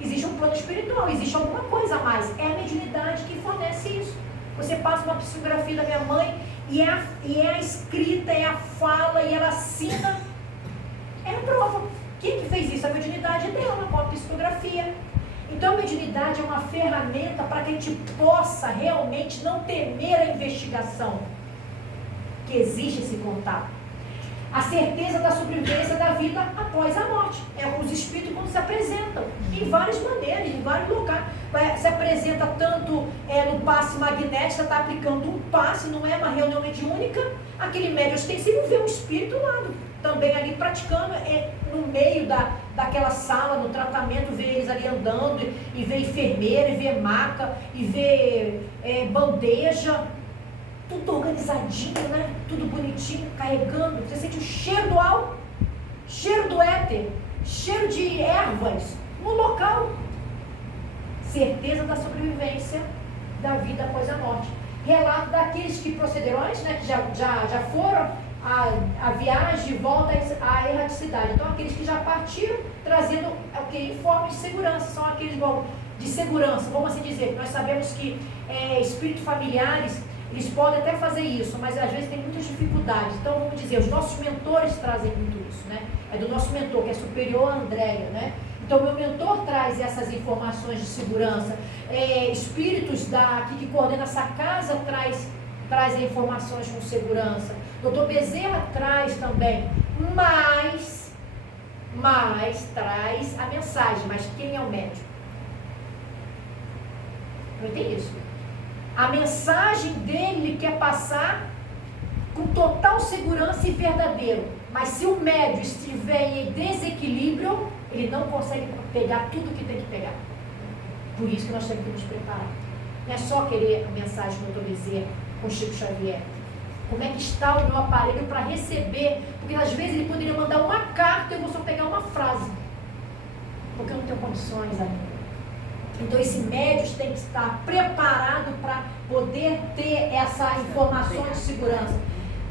Existe um plano espiritual, existe alguma coisa a mais. É a mediunidade que fornece isso. Você passa uma psicografia da minha mãe e é a escrita, é a fala e ela assina. É a prova. Quem que fez isso? A mediunidade dela, com a psicografia. Então a mediunidade é uma ferramenta para que a gente possa realmente não temer a investigação. Que existe esse contato. A certeza da sobrevivência da vida após a morte. É os espíritos quando se apresentam, em várias maneiras, em vários locais. Se apresenta tanto no passe magnético, está aplicando um passe, não é uma reunião mediúnica. Aquele médium ostensivo vê um espírito lá, também ali praticando, no meio daquela sala, no tratamento, vê eles ali andando, e vê enfermeira, e vê maca, e vê bandeja. Tudo organizadinho, né? Tudo bonitinho, carregando. Você sente o cheiro do álcool, cheiro do éter, cheiro de ervas no local. Certeza da sobrevivência da vida após a morte. Relato daqueles que procederam antes, né? Que já foram a viagem de volta à erraticidade. Então, aqueles que já partiram, trazendo o que? Informes de segurança. São aqueles de segurança, vamos assim dizer. Nós sabemos que espíritos familiares, eles podem até fazer isso, mas às vezes tem muitas dificuldades. Então, vamos dizer, os nossos mentores trazem muito isso, né? É do nosso mentor, que é superior a Andréia, né? Então, meu mentor traz essas informações de segurança. Espíritos que coordena essa casa traz informações com segurança. Doutor Bezerra traz também, mas traz a mensagem. Mas quem é o médium? Não tem isso. A mensagem dele quer passar com total segurança e verdadeiro. Mas se o médium estiver em desequilíbrio, ele não consegue pegar tudo que tem que pegar. Por isso que nós temos que nos preparar. Não é só querer a mensagem do Dr. Bezerra com Chico Xavier. Como é que está o meu aparelho para receber? Porque às vezes ele poderia mandar uma carta e eu vou só pegar uma frase. Porque eu não tenho condições ainda. Então, esse médium tem que estar preparado para poder ter essa informação de segurança.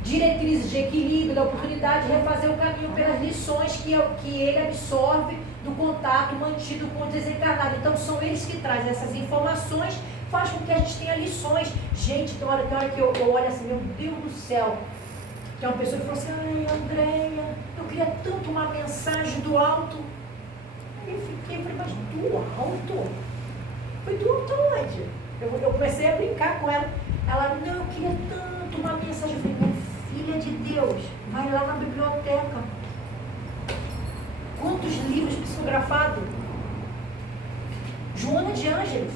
Diretrizes de equilíbrio, da oportunidade de refazer o caminho pelas lições que ele absorve do contato mantido com o desencarnado. Então, são eles que trazem essas informações, faz com que a gente tenha lições. Gente, tem hora que eu olho assim, meu Deus do céu, que é uma pessoa que falou assim, ai, Andréia, eu queria tanto uma mensagem do alto. Aí eu falei, mas do alto? Foi do alto onde? Eu comecei a brincar com ela. Ela, não, eu queria tanto uma mensagem. Eu falei, minha filha de Deus, vai lá na biblioteca. Quantos livros psicografados? Joana de Ângeles,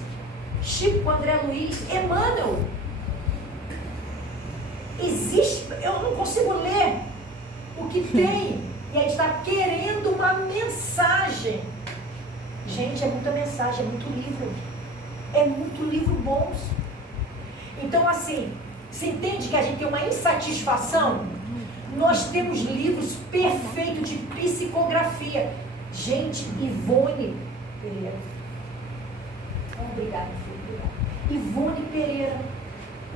Chico André Luiz, Emmanuel. Existe, eu não consigo ler o que tem. E aí está querendo uma mensagem. Gente, é muita mensagem, é muito livro. É muito livro bom. Então, assim, você entende que a gente tem uma insatisfação? Nós temos livros perfeitos de psicografia. Gente, Ivone Pereira. Obrigada, filho. Obrigada. Ivone Pereira.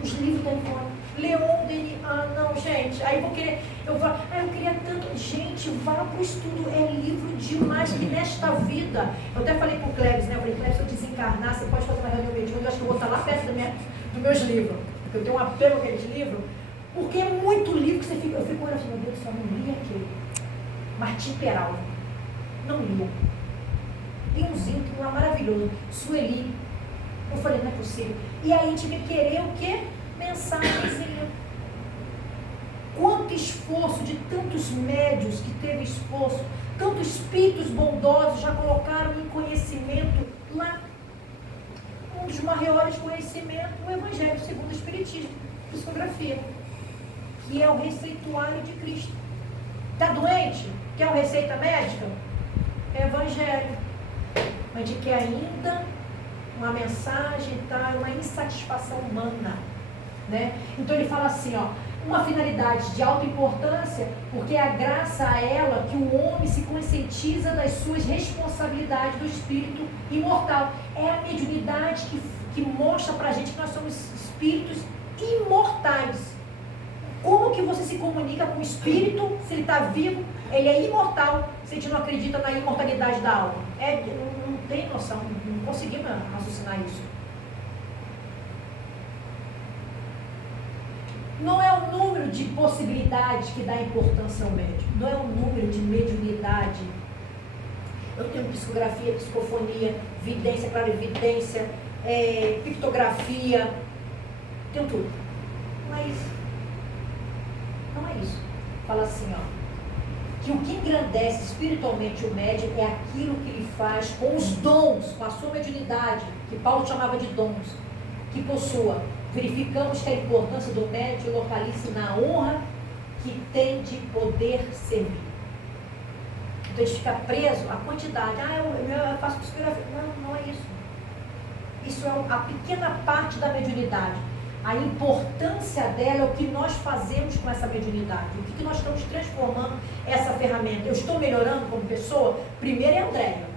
Os livros da Ivone. Leon Denis. Ah, não, gente. Aí eu queria tanto. Gente, vá para o estudo. É livro demais que nesta vida. Eu até falei para o Cleves, né? Eu falei, Cleves, se eu desencarnar, você pode fazer uma reunião mediúnica. Eu acho que eu vou estar lá perto dos meus livros. Porque eu tenho um apelo àqueles livros. Porque é muito livro que você fica. Eu fico olhando assim, meu Deus do céu, não li aquele. Martim Peralta. Não lia. Pinhozinho, que é maravilhoso. Sueli. Eu falei, não é possível. E aí a gente vai querer o quê? Mensagenzinha. Quanto esforço de tantos médios que teve esforço, tantos espíritos bondosos já colocaram em conhecimento lá. Um dos maiores conhecimentos, o Evangelho segundo o Espiritismo, psicografia, que é o receituário de Cristo. Está doente? Quer uma receita médica? é evangelho. A gente quer ainda uma mensagem, tá? Uma insatisfação humana, né? Então ele fala assim, ó, uma finalidade de alta importância, porque é a graça a ela que o homem se conscientiza das suas responsabilidades do espírito imortal. É a mediunidade que mostra pra gente que nós somos espíritos imortais. Como que você se comunica com o espírito, se ele está vivo, ele é imortal, se a gente não acredita na imortalidade da alma? Não tem noção, não conseguimos raciocinar isso. Não é o número de possibilidades que dá importância ao médium, não é o número de mediunidade. Eu tenho psicografia, psicofonia, vidência, clarividência, pictografia, tenho tudo. Mas não é isso. Fala assim, ó, que o que engrandece espiritualmente o médium é aquilo que ele faz com os dons, com a sua mediunidade, que Paulo chamava de dons, que possua. Verificamos que a importância do médium localiza na honra que tem de poder servir. Então a gente fica preso à quantidade. Eu faço psicografia. Não é isso. Isso é a pequena parte da mediunidade. A importância dela é o que nós fazemos com essa mediunidade. O que nós estamos transformando essa ferramenta. Eu estou melhorando como pessoa? Primeiro é a Andréia,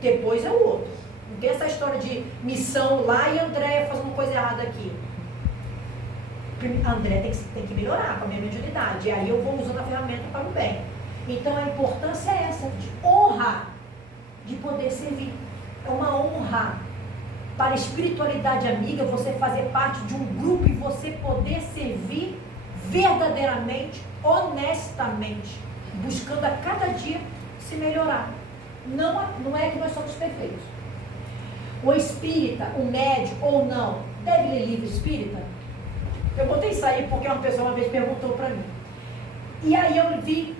depois é o outro. Não tem essa história de missão lá e a Andréia faz uma coisa errada aqui. A Andréia tem que melhorar com a minha mediunidade. E aí eu vou usando a ferramenta para o bem. Então a importância é essa, de honra, de poder servir. É uma honra. Para a espiritualidade amiga, você fazer parte de um grupo e você poder servir verdadeiramente, honestamente, buscando a cada dia se melhorar. Não é que nós somos perfeitos. O espírita, o médium ou não, deve ler livro espírita? Eu botei isso aí porque uma pessoa uma vez perguntou para mim. E aí eu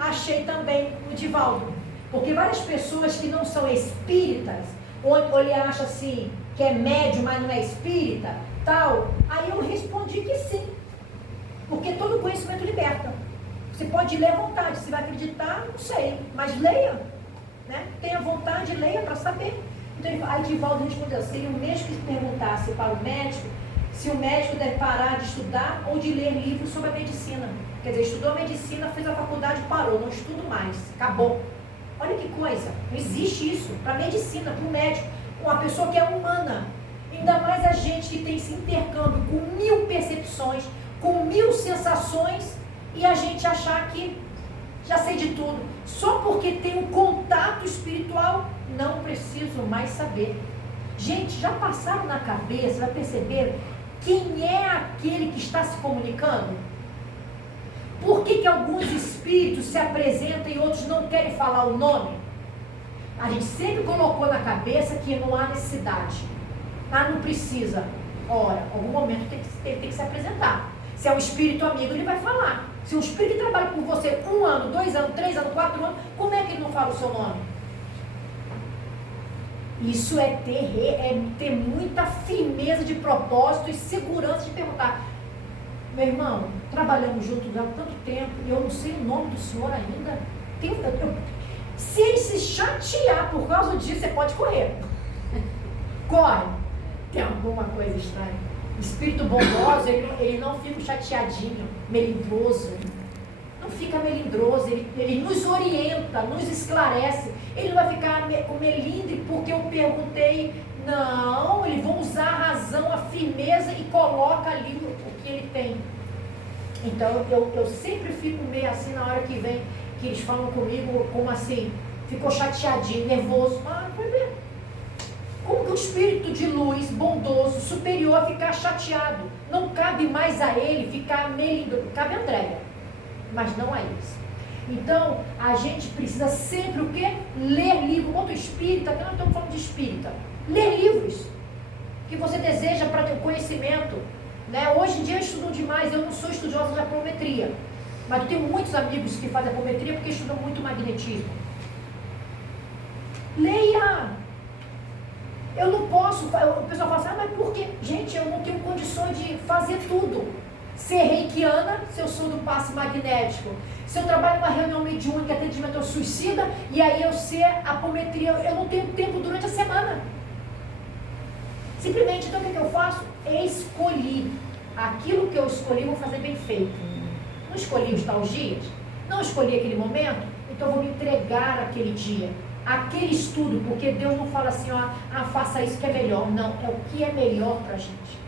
achei também o Divaldo. Porque várias pessoas que não são espíritas, ou ele acha assim, que é médium, mas não é espírita, tal. Aí eu respondi que sim. Porque todo conhecimento liberta. Você pode ler à vontade. Se vai acreditar, não sei. Mas leia. Né? Tenha vontade, leia para saber. Então, aí Divaldo respondeu, seria o mesmo que perguntasse para o médico se o médico deve parar de estudar ou de ler livros sobre a medicina. Quer dizer, estudou medicina, fez a faculdade, parou, não estudo mais, acabou. Olha que coisa, não existe isso para medicina, para o médico, uma pessoa que é humana. Ainda mais a gente que tem esse intercâmbio com 1000 percepções, com 1000 sensações, e a gente achar que já sei de tudo. Só porque tem um contato espiritual, não preciso mais saber. Gente, já passaram na cabeça, já perceberam quem é aquele que está se comunicando? Por que alguns espíritos se apresentam e outros não querem falar o nome? A gente sempre colocou na cabeça que não há necessidade. Não precisa. Ora, em algum momento ele tem que se apresentar. Se é um espírito amigo, ele vai falar. Se um espírito trabalha com você 1 ano, 2 anos, 3 anos, 4 anos, como é que ele não fala o seu nome? Isso é ter muita firmeza de propósito e segurança de perguntar. Meu irmão, trabalhamos juntos há tanto tempo e eu não sei o nome do senhor ainda. Se ele se chatear por causa disso, você pode correr. Corre. Tem alguma coisa estranha. Espírito bondoso, ele não fica chateadinho, melindroso. Não fica melindroso, ele nos orienta, nos esclarece. Ele não vai ficar com melindre porque eu perguntei. Não, eles vão usar a razão, a firmeza e coloca ali o que ele tem. Então eu sempre fico meio assim na hora que vem, que eles falam comigo, como assim, ficou chateadinho, nervoso. Foi bem. Como que o espírito de luz, bondoso, superior, ficar chateado? Não cabe mais a ele ficar melindroso. Cabe a Andréia, mas não a eles. Então, a gente precisa sempre o quê? Ler livro. Outro espírita, não estamos falando de espírita. Ler livros que você deseja para ter conhecimento. Né? Hoje em dia eu estudo demais, eu não sou estudiosa de apometria. Mas eu tenho muitos amigos que fazem apometria porque estudam muito magnetismo. Leia! Eu não posso, o pessoal fala assim, mas por quê? Gente, eu não tenho condições de fazer tudo. ser reikiana, se eu sou do passe magnético. Se eu trabalho numa reunião mediúnica, atendimento ao suicida, e aí eu ser apometria, eu não tenho tempo durante a semana. Simplesmente, então o que eu faço? Escolhi. Aquilo que eu escolhi, vou fazer bem feito. Não escolhi os tais dias, não escolhi aquele momento, então eu vou me entregar aquele dia, aquele estudo, porque Deus não fala assim, ó, faça isso que é melhor. Não, é o que é melhor para a gente.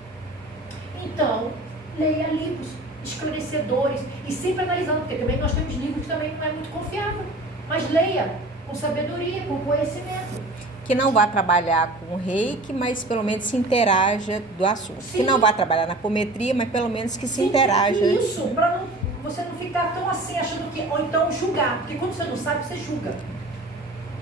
Então, leia livros esclarecedores e sempre analisando, porque também nós temos livros que também não é muito confiável, mas leia com sabedoria, com conhecimento. Que não vá trabalhar com reiki, mas pelo menos se interaja do assunto. Sim. Que não vá trabalhar na apometria, mas pelo menos que se interaja. Isso, para você não ficar tão assim, achando que, ou então julgar, porque quando você não sabe, você julga.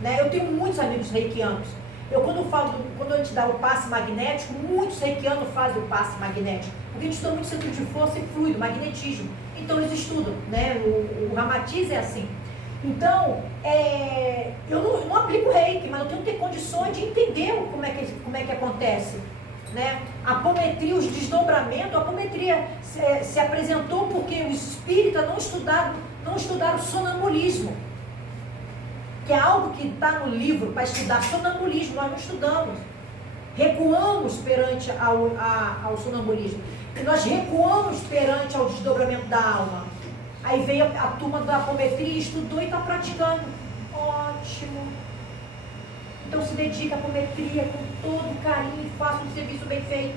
Né? Eu tenho muitos amigos reikianos. Quando a gente dá o passe magnético, muitos reikianos fazem o passe magnético, porque a gente estuda muito centro de força e fluido, magnetismo. Então eles estudam, né? O Ramatiz é assim. Então, eu não aplico reiki, mas eu tenho que ter condições de entender como é que acontece. Né? A apometria, os desdobramentos, a apometria se apresentou porque os espíritas não estudaram sonambulismo, que é algo que está no livro para estudar sonambulismo, nós não estudamos. Recuamos perante ao sonambulismo. Nós recuamos perante ao desdobramento da alma. Aí veio a turma da apometria, estudou e está praticando. Ótimo. Então se dedica à apometria com todo carinho e faça um serviço bem feito.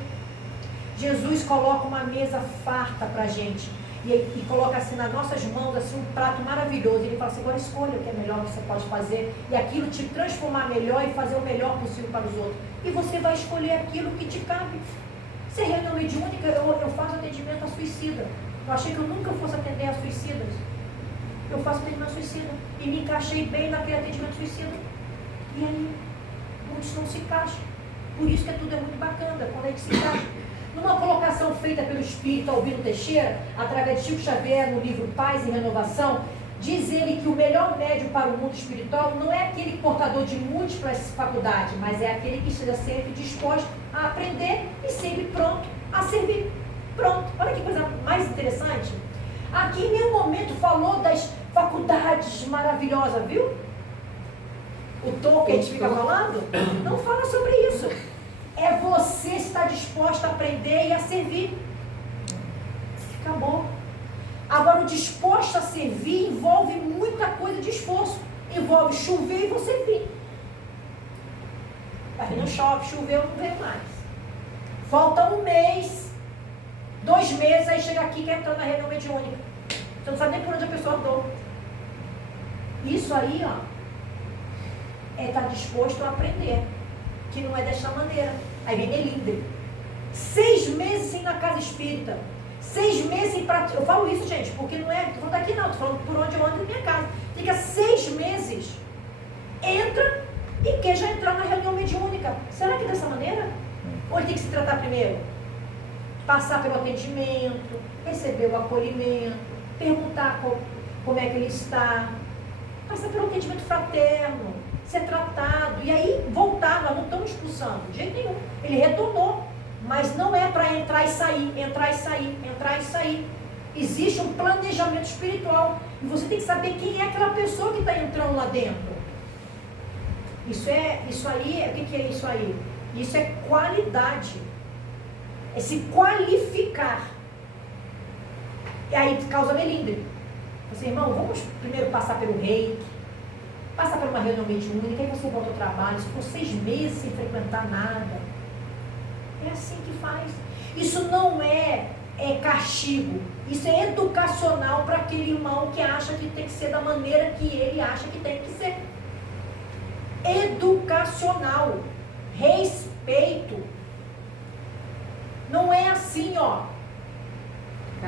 Jesus coloca uma mesa farta para a gente. E coloca assim nas nossas mãos assim, um prato maravilhoso. Ele fala assim, agora escolha o que é melhor que você pode fazer. E aquilo te transformar melhor e fazer o melhor possível para os outros. E você vai escolher aquilo que te cabe. Se é reunião mediúnica, eu faço atendimento a suicida. Eu achei que eu nunca fosse atender a suicidas. Eu faço atendimento a suicida. E me encaixei bem naquele atendimento suicida. E aí, muitos não se encaixam. Por isso que tudo é muito bacana, quando a gente se encaixa. Numa colocação feita pelo espírito Albino Teixeira, através de Chico Xavier, no livro Paz e Renovação, diz ele que o melhor médium para o mundo espiritual não é aquele portador de múltiplas faculdades, mas é aquele que esteja sempre disposto a aprender e sempre pronto a servir. Pronto, olha que coisa mais interessante. Aqui em nenhum momento falou das faculdades maravilhosas, viu? O tom que a gente fica falando, não fala sobre isso. É você estar disposto a aprender e a servir. Acabou. Agora, o disposto a servir envolve muita coisa de esforço. Envolve chover e você vir. Aí não chove, choveu, não vem mais. Falta um mês, 2 meses, aí chega aqui e quer entrar na reunião mediúnica. Você não sabe nem por onde a pessoa andou. Isso aí, ó, é estar disposto a aprender. Que não é desta maneira. Aí vem Elinder. 6 meses sem ir na casa espírita. 6 meses sem praticar. Eu falo isso, gente, porque não é. Estou falando daqui não, estou falando por onde eu ando na minha casa. Fica 6 meses. Entra e quer já entrar na reunião mediúnica. Será que é dessa maneira? Ou ele tem que se tratar primeiro? Passar pelo atendimento, receber o acolhimento, perguntar como é que ele está, passar pelo atendimento fraterno, ser tratado, e aí voltar. Nós não estamos expulsando, de jeito nenhum. Ele retornou, mas não é para entrar e sair, entrar e sair, entrar e sair. Existe um planejamento espiritual, e você tem que saber quem é aquela pessoa que está entrando lá dentro. Isso aí, o que é isso aí? Isso é qualidade, é se qualificar. E aí causa melindre. Você, irmão, vamos primeiro passar pelo reiki, passar por uma reunião mediúnica, aí você volta ao trabalho. Se for 6 meses sem frequentar nada, é assim que faz. Isso não é castigo, isso é educacional para aquele irmão que acha que tem que ser da maneira que ele acha que tem que ser. Educacional, respeito. Não é assim, ó.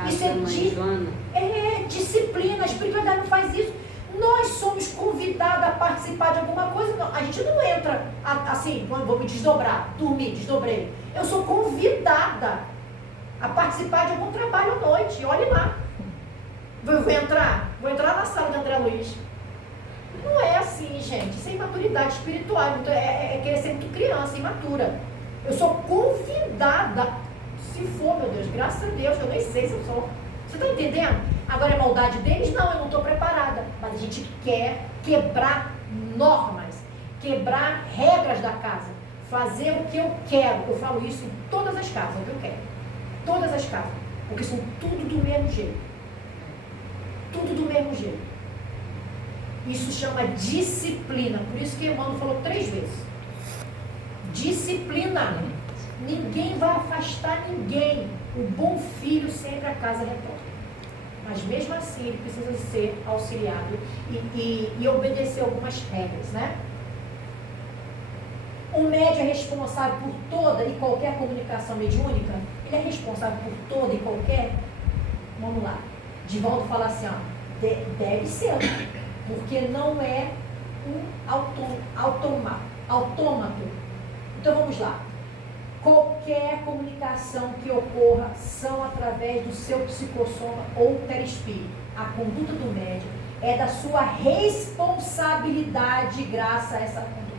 Isso é disciplina. A espiritualidade não faz isso. Nós somos convidados a participar de alguma coisa. Não, a gente não entra assim, quando vou me desdobrar, dormir, desdobrei. Eu sou convidada a participar de algum trabalho à noite. Olhe lá. Vou entrar na sala de André Luiz. Não é assim, gente. Isso é imaturidade espiritual. É querer ser muito criança, imatura. Eu sou convidada. Se for, meu Deus, graças a Deus, eu nem sei se eu sou. Você está entendendo? Agora é maldade deles? Não, eu não estou preparada. Mas a gente quer quebrar normas, quebrar regras da casa, fazer o que eu quero. Eu falo isso em todas as casas, o que eu quero. Todas as casas. Porque são tudo do mesmo jeito. Tudo do mesmo jeito. Isso chama disciplina. Por isso que Emmanuel falou 3 vezes. Disciplina. Ninguém vai afastar ninguém. O bom filho sempre a casa retorna. Mas mesmo assim ele precisa ser auxiliado e obedecer algumas regras, né? O médium é responsável por toda e qualquer comunicação mediúnica? Ele é responsável por toda e qualquer? Vamos lá. Divaldo fala assim, ó, deve ser, porque não é um autômato. Então vamos lá. Qualquer comunicação que ocorra são através do seu psicossoma ou perispírito. A conduta do médium é da sua responsabilidade graças a essa conduta.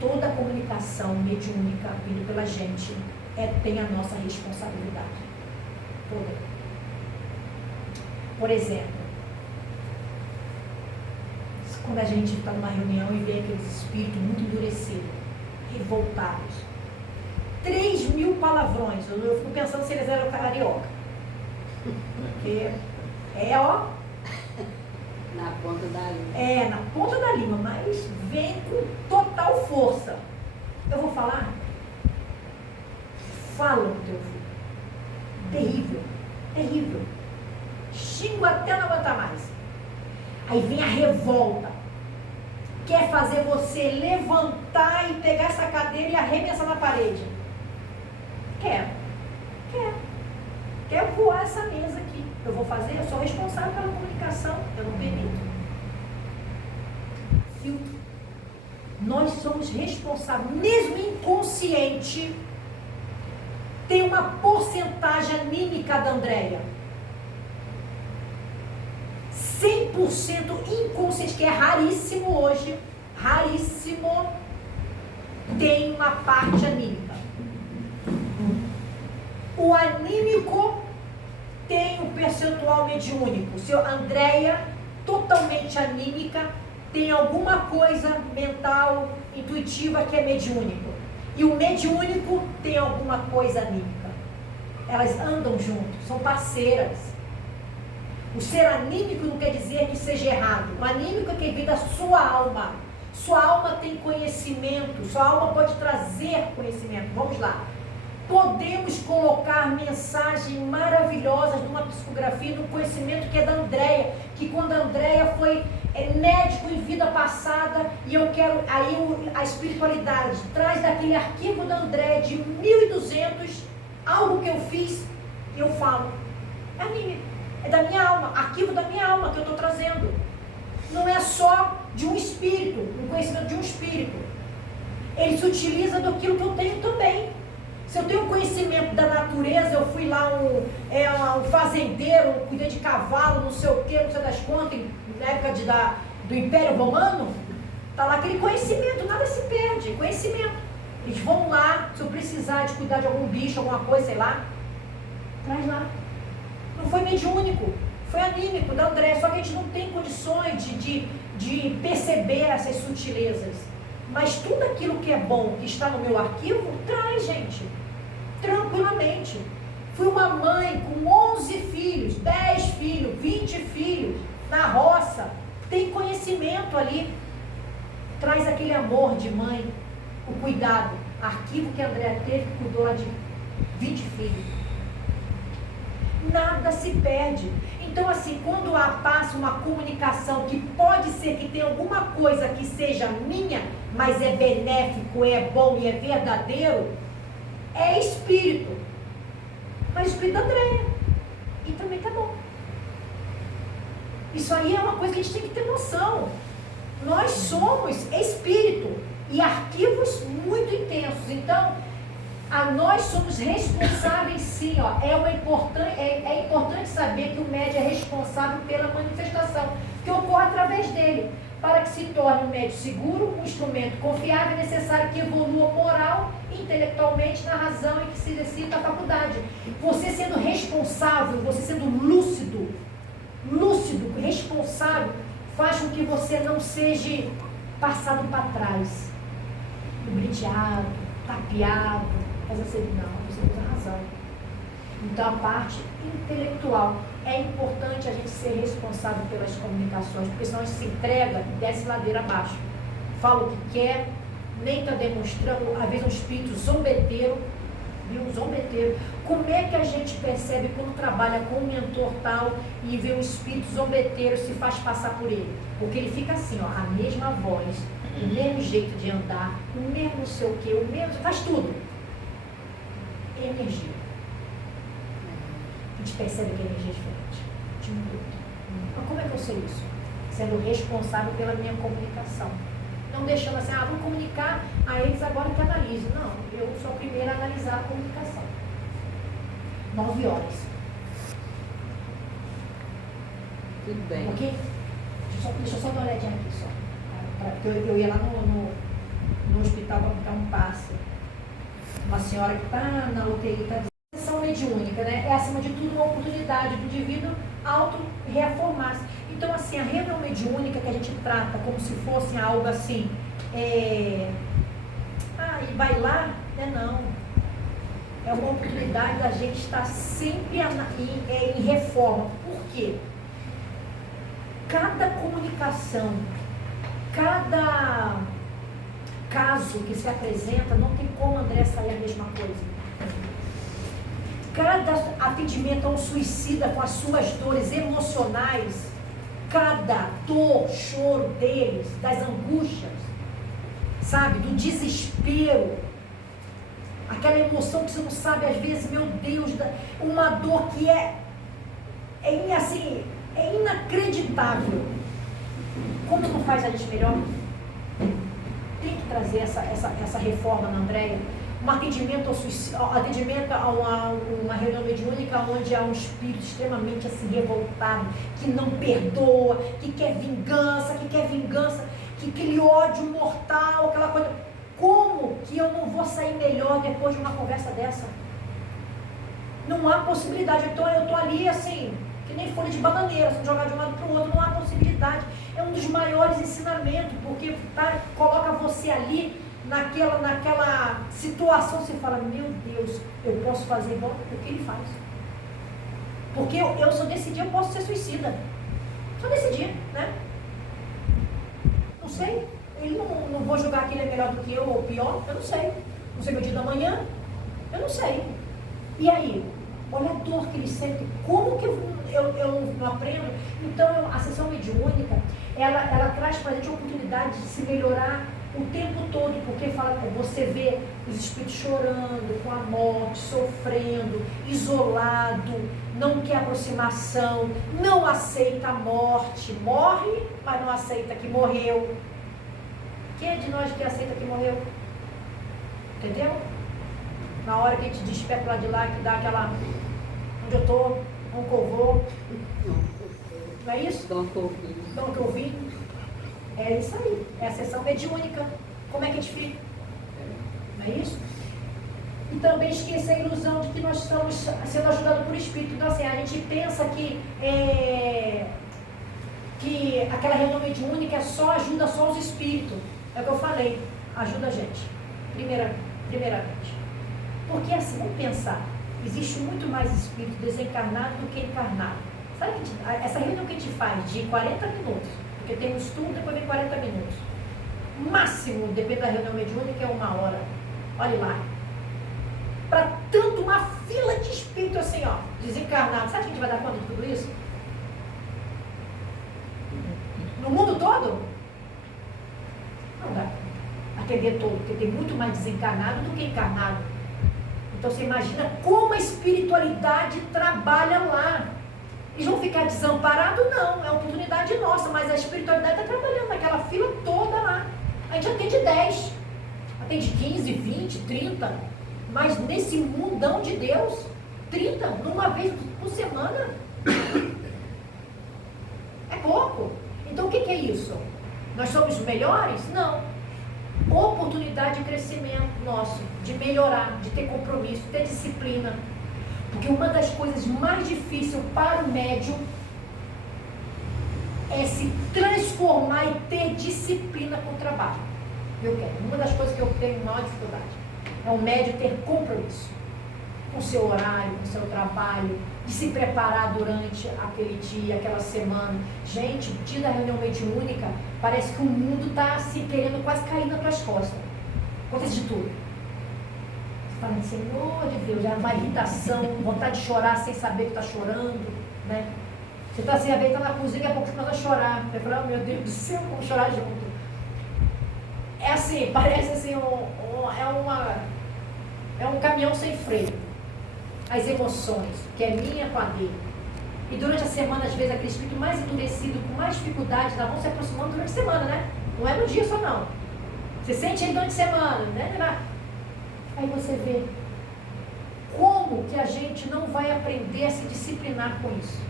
Toda comunicação mediúnica vindo pela gente tem a nossa responsabilidade. Toda. Por exemplo, quando a gente está numa reunião e vê aqueles espíritos muito endurecidos, revoltados, 3.000 palavrões, eu fico pensando se eles eram carioca. Porque ó. Na ponta da língua. Na ponta da língua, mas vem com total força. Eu vou falar? Fala com teu filho. Terrível, terrível. Xingo até não aguentar mais. Aí vem a revolta. Quer fazer você levantar e pegar essa cadeira e arremessar na parede. Quero voar essa mesa aqui. Eu vou fazer, eu sou responsável pela comunicação. Eu não permito. Filtro. Nós somos responsáveis, mesmo inconsciente. Tem uma porcentagem anímica da Andréia. 100% inconsciente, que é raríssimo hoje. Raríssimo. Tem uma parte anímica. O anímico tem um percentual mediúnico. Se a Andréia, totalmente anímica, tem alguma coisa mental, intuitiva que é mediúnico. E o mediúnico tem alguma coisa anímica. Elas andam juntos, são parceiras. O ser anímico não quer dizer que seja errado. O anímico é quem vem da sua alma. Sua alma tem conhecimento, sua alma pode trazer conhecimento. Vamos lá. Podemos colocar mensagens maravilhosas numa psicografia, no conhecimento que é da Andréia, que quando a Andréia foi médico em vida passada, e eu quero, aí a espiritualidade traz daquele arquivo da Andréia de 1200, algo que eu fiz, eu falo, é da minha alma, arquivo da minha alma que eu estou trazendo. Não é só de um espírito, um conhecimento de um espírito. Ele se utiliza daquilo que eu tenho também. Se eu tenho conhecimento da natureza, eu fui lá um fazendeiro, cuidei de cavalo, não sei o que, não sei das contas, na época do Império Romano, está lá aquele conhecimento, nada se perde, conhecimento. Eles vão lá, se eu precisar de cuidar de algum bicho, alguma coisa, sei lá, traz lá. Não foi mediúnico, foi anímico da André, só que a gente não tem condições de perceber essas sutilezas. Mas tudo aquilo que é bom, que está no meu arquivo, traz, gente, tranquilamente. Fui uma mãe com 11 filhos, 10 filhos, 20 filhos, na roça, tem conhecimento ali, traz aquele amor de mãe, o cuidado, arquivo que a Andréa teve, cuidou lá de 20 filhos. Nada se perde. Então, assim, quando passa uma comunicação que pode ser que tenha alguma coisa que seja minha, mas é benéfico, é bom e é verdadeiro, é espírito. Mas espírito da Andréia. E também tá bom. Isso aí é uma coisa que a gente tem que ter noção. Nós somos espírito e arquivos muito intensos. Então, nós somos responsáveis sim, ó. É importante saber que o médium é responsável pela manifestação que ocorre através dele. Para que se torne um médium seguro, um instrumento confiável, é necessário que evolua moral intelectualmente na razão em que se exercita a faculdade. Você sendo responsável, você sendo lúcido, responsável, faz com que você não seja passado para trás, lubridiado, tapeado, mas você não, você usa razão. Então a parte intelectual, é importante a gente ser responsável pelas comunicações, porque senão a gente se entrega e desce ladeira abaixo. Fala o que quer, nem está demonstrando, às vezes um espírito zombeteiro, viu? Zombeteiro. Como é que a gente percebe quando trabalha com um mentor tal e vê um espírito zombeteiro se faz passar por ele? Porque ele fica assim, ó, a mesma voz, o mesmo jeito de andar, o mesmo não sei o que, o mesmo, faz tudo. Energia. A gente percebe que a energia é diferente. De um outro. Mas como é que eu sei isso? Sendo responsável pela minha comunicação. Não deixando assim, vou comunicar a eles agora que analisem. Não, eu sou a primeira a analisar a comunicação. 9 horas. Tudo bem. Ok? Deixa eu só dar uma olhadinha aqui só. Porque eu ia lá no hospital para botar um passe. Uma senhora que está na UTI, está dizendo. Sessão mediúnica, né? É acima de tudo uma oportunidade do indivíduo auto-reafirmar-se. Então, assim, a reunião mediúnica que a gente trata como se fosse algo assim, e vai lá, né? Não. É uma oportunidade da gente estar sempre em reforma. Por quê? Cada comunicação, cada caso que se apresenta, não tem como, André, sair a mesma coisa. Cada atendimento a um suicida com as suas dores emocionais, cada dor, choro deles, das angústias, sabe, do desespero, aquela emoção que você não sabe, às vezes, meu Deus, uma dor que é inacreditável. Como não faz a gente melhor? Tem que trazer essa reforma na Andréia. Um atendimento a uma reunião mediúnica onde há um espírito extremamente assim revoltado, que não perdoa, que quer vingança, que aquele ódio mortal, aquela coisa. Como que eu não vou sair melhor depois de uma conversa dessa? Não há possibilidade. Então eu estou ali assim, que nem folha de bananeira, se jogar de um lado para o outro, não há possibilidade. É um dos maiores ensinamentos, porque coloca você ali naquela situação, você fala, meu Deus, eu posso fazer igual o que ele faz. Porque eu só decidi, eu posso ser suicida. Só decidi, né? Não sei. Ele não vou julgar que ele é melhor do que eu ou pior, eu não sei. Não sei meu dia da manhã, eu não sei. E aí? Olha a dor que ele sente. Como que eu não aprendo? Então, a sessão mediúnica, ela traz para a gente a oportunidade de se melhorar o tempo todo, porque você vê os espíritos chorando com a morte, sofrendo, isolado, não quer aproximação, não aceita a morte, morre, mas não aceita que morreu. Quem é de nós que aceita que morreu? Entendeu? Na hora que a gente desperta lá de lá, que dá aquela, onde eu estou, onde eu vou, não é isso? Dom que eu ouvi. É isso aí, é a sessão mediúnica. Como é que a gente fica? Não é isso? E também esqueça a ilusão de que nós estamos sendo ajudados por espírito. Então, assim, a gente pensa que aquela reunião mediúnica ajuda só os espíritos. É o que eu falei, ajuda a gente, primeiramente. Porque, assim, vamos pensar, existe muito mais espírito desencarnado do que encarnado. Sabe essa reunião que a gente faz de 40 minutos, porque tem um estudo, depois vem 40 minutos. Máximo, depende da reunião mediúnica, é 1 hora. Olha lá. Para tanto uma fila de espírito assim, ó, desencarnado. Sabe que a gente vai dar conta de tudo isso? No mundo todo? Não dá atender todo, porque tem muito mais desencarnado do que encarnado. Então você imagina como a espiritualidade trabalha lá. Eles vão ficar desamparados? Não, é uma oportunidade nossa, mas a espiritualidade está trabalhando naquela fila toda lá. A gente atende 10, atende 15, 20, 30, mas nesse mundão de Deus, 30, numa vez por semana, é pouco. Então o que é isso? Nós somos melhores? Não. oportunidade de crescimento nosso, de melhorar, de ter compromisso, ter disciplina. Porque uma das coisas mais difíceis para o médium é se transformar e ter disciplina com o trabalho. Uma das coisas que eu tenho maior dificuldade é o médium ter compromisso com o seu horário, com o seu trabalho, de se preparar durante aquele dia, aquela semana. Gente, o dia da reunião mediúnica, parece que o mundo está se querendo quase cair nas tuas costas. Acontece de tudo. Você fala, Senhor de Deus, é uma irritação, vontade de chorar sem saber que está chorando, né? Você está assim, a vez está na cozinha, daqui a pouco você começa a chorar. Você fala, oh, meu Deus do céu, vamos chorar junto. É assim, parece assim, é um caminhão sem freio. As emoções, que é minha com a dele. E durante a semana, às vezes, aquele espírito mais endurecido, com mais dificuldade, vão se aproximando durante a semana, né? Não é no dia só, não. Você sente ele durante a semana, né? Aí você vê como que a gente não vai aprender a se disciplinar com isso.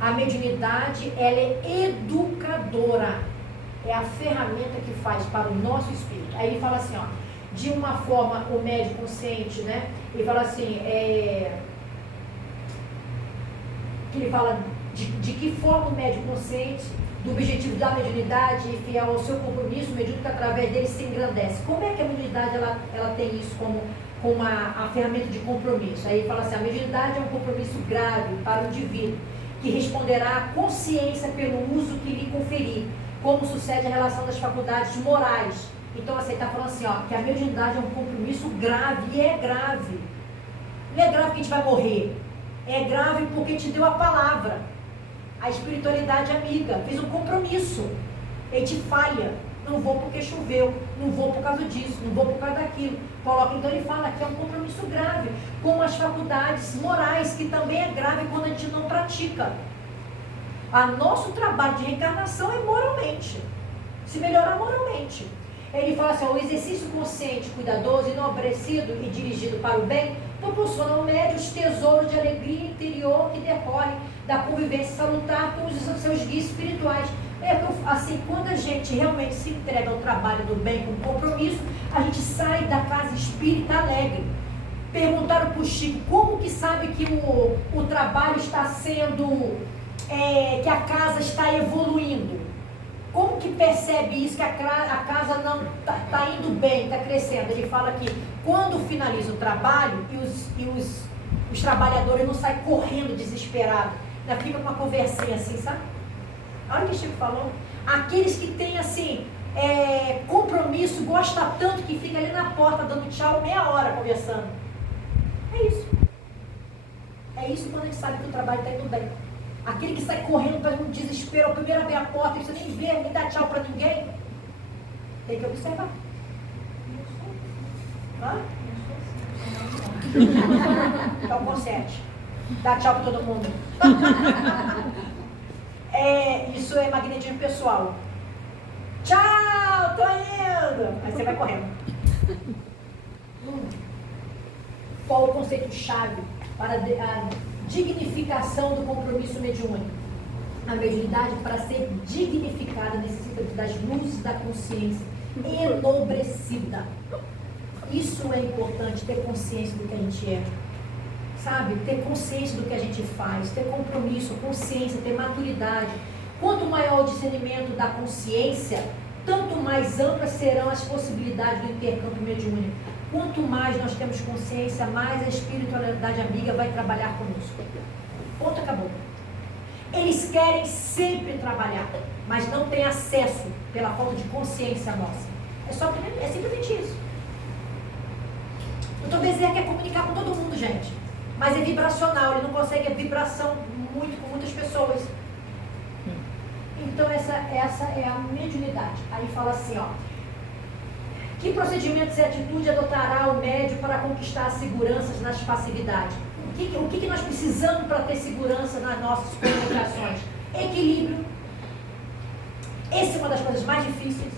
A mediunidade, ela é educadora. É a ferramenta que faz para o nosso espírito. Aí ele fala assim, ó, de uma forma, o médium consciente, né? Ele fala assim, ele fala de que forma o médium consciente, do objetivo da mediunidade e fiel ao seu compromisso, o mediúnico através dele se engrandece. Como é que a mediunidade ela tem isso como a ferramenta de compromisso? Aí ele fala assim, a mediunidade é um compromisso grave para o indivíduo, que responderá à consciência pelo uso que lhe conferir, como sucede a relação das faculdades morais. Então, assim, está falando assim, ó, que a mediunidade é um compromisso grave, e é grave. Não é grave que a gente vai morrer. É grave porque te deu a palavra. A espiritualidade amiga fez um compromisso. A gente falha. Não vou porque choveu, não vou por causa disso, não vou por causa daquilo. Então ele fala que é um compromisso grave, como as faculdades morais, que também é grave quando a gente não pratica. Nosso trabalho de reencarnação é moralmente. Se melhorar moralmente. Ele fala assim, o exercício consciente, cuidadoso, enobrecido e dirigido para o bem, proporciona ao médium os tesouros de alegria interior que decorrem da convivência salutar com os seus guias espirituais. Assim, quando a gente realmente se entrega ao trabalho do bem com compromisso, a gente sai da casa espírita alegre. Perguntaram para o Chico como que sabe que o trabalho está sendo, que a casa está evoluindo. Como que percebe isso, que a casa não está indo bem, está crescendo? Ele fala que quando finaliza o trabalho e os trabalhadores não saem correndo desesperados, ainda fica com uma conversinha assim, sabe? Olha o que o Chico falou. Aqueles que têm assim, compromisso, gosta tanto que fica ali na porta dando tchau meia hora conversando. É isso. É isso quando a gente sabe que o trabalho está indo bem. Aquele que sai correndo para um desespero, ao primeiro abrir a porta, você nem vê, nem dá tchau para ninguém. Tem que observar. Então, conserte. Dá tchau para todo mundo. Isso é magnetismo pessoal. Tchau, tô indo. Aí você vai correndo. Qual o conceito-chave para a dignificação do compromisso mediúnico? A mediunidade, para ser dignificada, necessita das luzes da consciência enobrecida. Isso é importante, ter consciência do que a gente é. Sabe? Ter consciência do que a gente faz, ter compromisso, consciência, ter maturidade. Quanto maior o discernimento da consciência, tanto mais amplas serão as possibilidades do intercâmbio mediúnico. Quanto mais nós temos consciência, mais a espiritualidade amiga vai trabalhar conosco. Ponto, acabou. Eles querem sempre trabalhar, mas não têm acesso pela falta de consciência nossa. É simplesmente isso. O Tobezer quer comunicar com todo mundo, gente. Mas é vibracional, ele não consegue a vibração com muitas pessoas. Então essa é a mediunidade. Aí fala assim, ó. Que procedimentos e atitude adotará o médium para conquistar seguranças nas passividades? O que nós precisamos para ter segurança nas nossas comunicações? Equilíbrio. Essa é uma das coisas mais difíceis.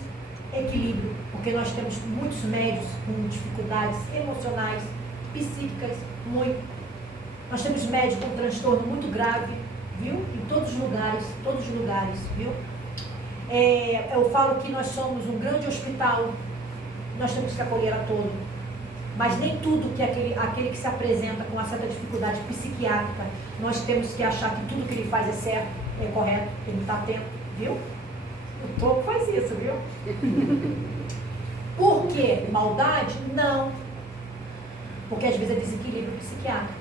Equilíbrio. Porque nós temos muitos médios com dificuldades emocionais, psíquicas, muito. Nós temos médios com transtorno muito grave, viu? Em todos os lugares, viu? Eu falo que nós somos um grande hospital, nós temos que acolher a todo. Mas nem tudo que aquele que se apresenta com uma certa dificuldade psiquiátrica, nós temos que achar que tudo que ele faz é certo, é correto, ele está atento, viu? O toco faz isso, viu? Por quê? Maldade? Não. Porque às vezes é desequilíbrio psiquiátrico.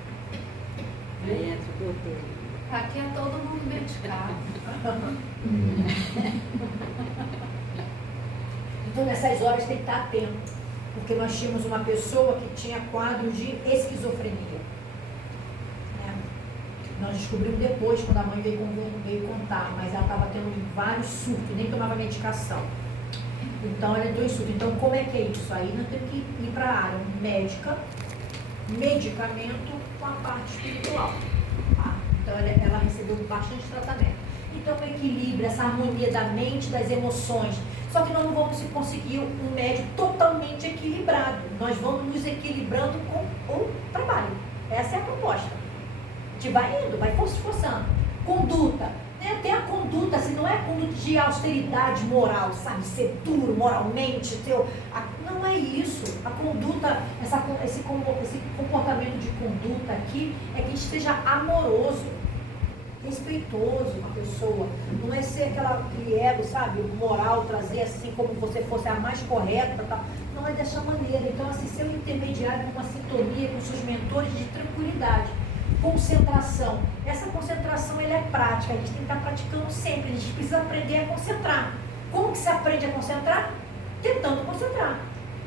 Aí entra o doutor. Aqui é todo mundo medicado. Então nessas horas tem que estar atento. Porque nós tínhamos uma pessoa que tinha quadro de esquizofrenia. Nós descobrimos depois, quando a mãe veio contar, mas ela estava tendo vários surtos, nem tomava medicação. Então ela entrou em surto. Então como é que é isso? Aí nós temos que ir para a área médica, medicamento com a parte espiritual. Então ela recebeu bastante tratamento. Então o equilíbrio, essa harmonia da mente, das emoções. Só que nós não vamos conseguir um médio totalmente equilibrado. Nós vamos nos equilibrando com o trabalho. Essa é a proposta. A gente vai indo, vai se esforçando. Conduta. Até a conduta, se não é conduta de austeridade moral, sabe? Ser duro moralmente. Não é isso. A conduta, esse comportamento de conduta aqui é que a gente seja amoroso, respeitoso com a pessoa. Não é ser aquele ego, sabe? Moral, trazer assim como você fosse a mais correta. Tá? Não é dessa maneira. Então, assim, ser um intermediário com uma sintonia com seus mentores de tranquilidade. Concentração. Essa concentração ela é prática, a gente tem que estar praticando sempre, a gente precisa aprender a concentrar. Como que se aprende a concentrar? Tentando concentrar.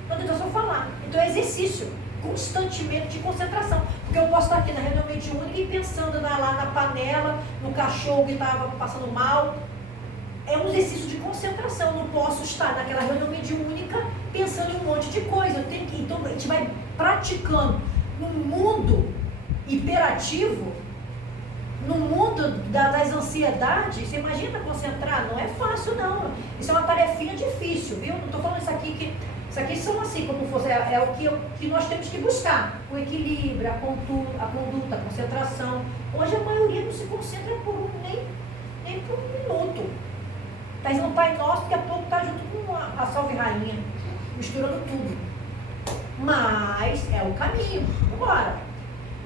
Não adianta só falar. Então é exercício constantemente de concentração. Porque eu posso estar aqui na reunião mediúnica e pensando lá na panela, no cachorro que estava passando mal. É um exercício de concentração. Eu não posso estar naquela reunião mediúnica pensando em um monte de coisa. Então a gente vai praticando no mundo hiperativo, no mundo das ansiedades. Você imagina concentrar? Não é fácil, não. Isso é uma tarefinha difícil, viu? Não estou falando isso aqui isso aqui são assim, como fosse, é o que nós temos que buscar. O equilíbrio, a conduta, a concentração. Hoje a maioria não se concentra nem por um minuto. Está no Pai Nosso, daqui a pouco está junto com a Salve Rainha, misturando tudo. Mas é o caminho. Bora!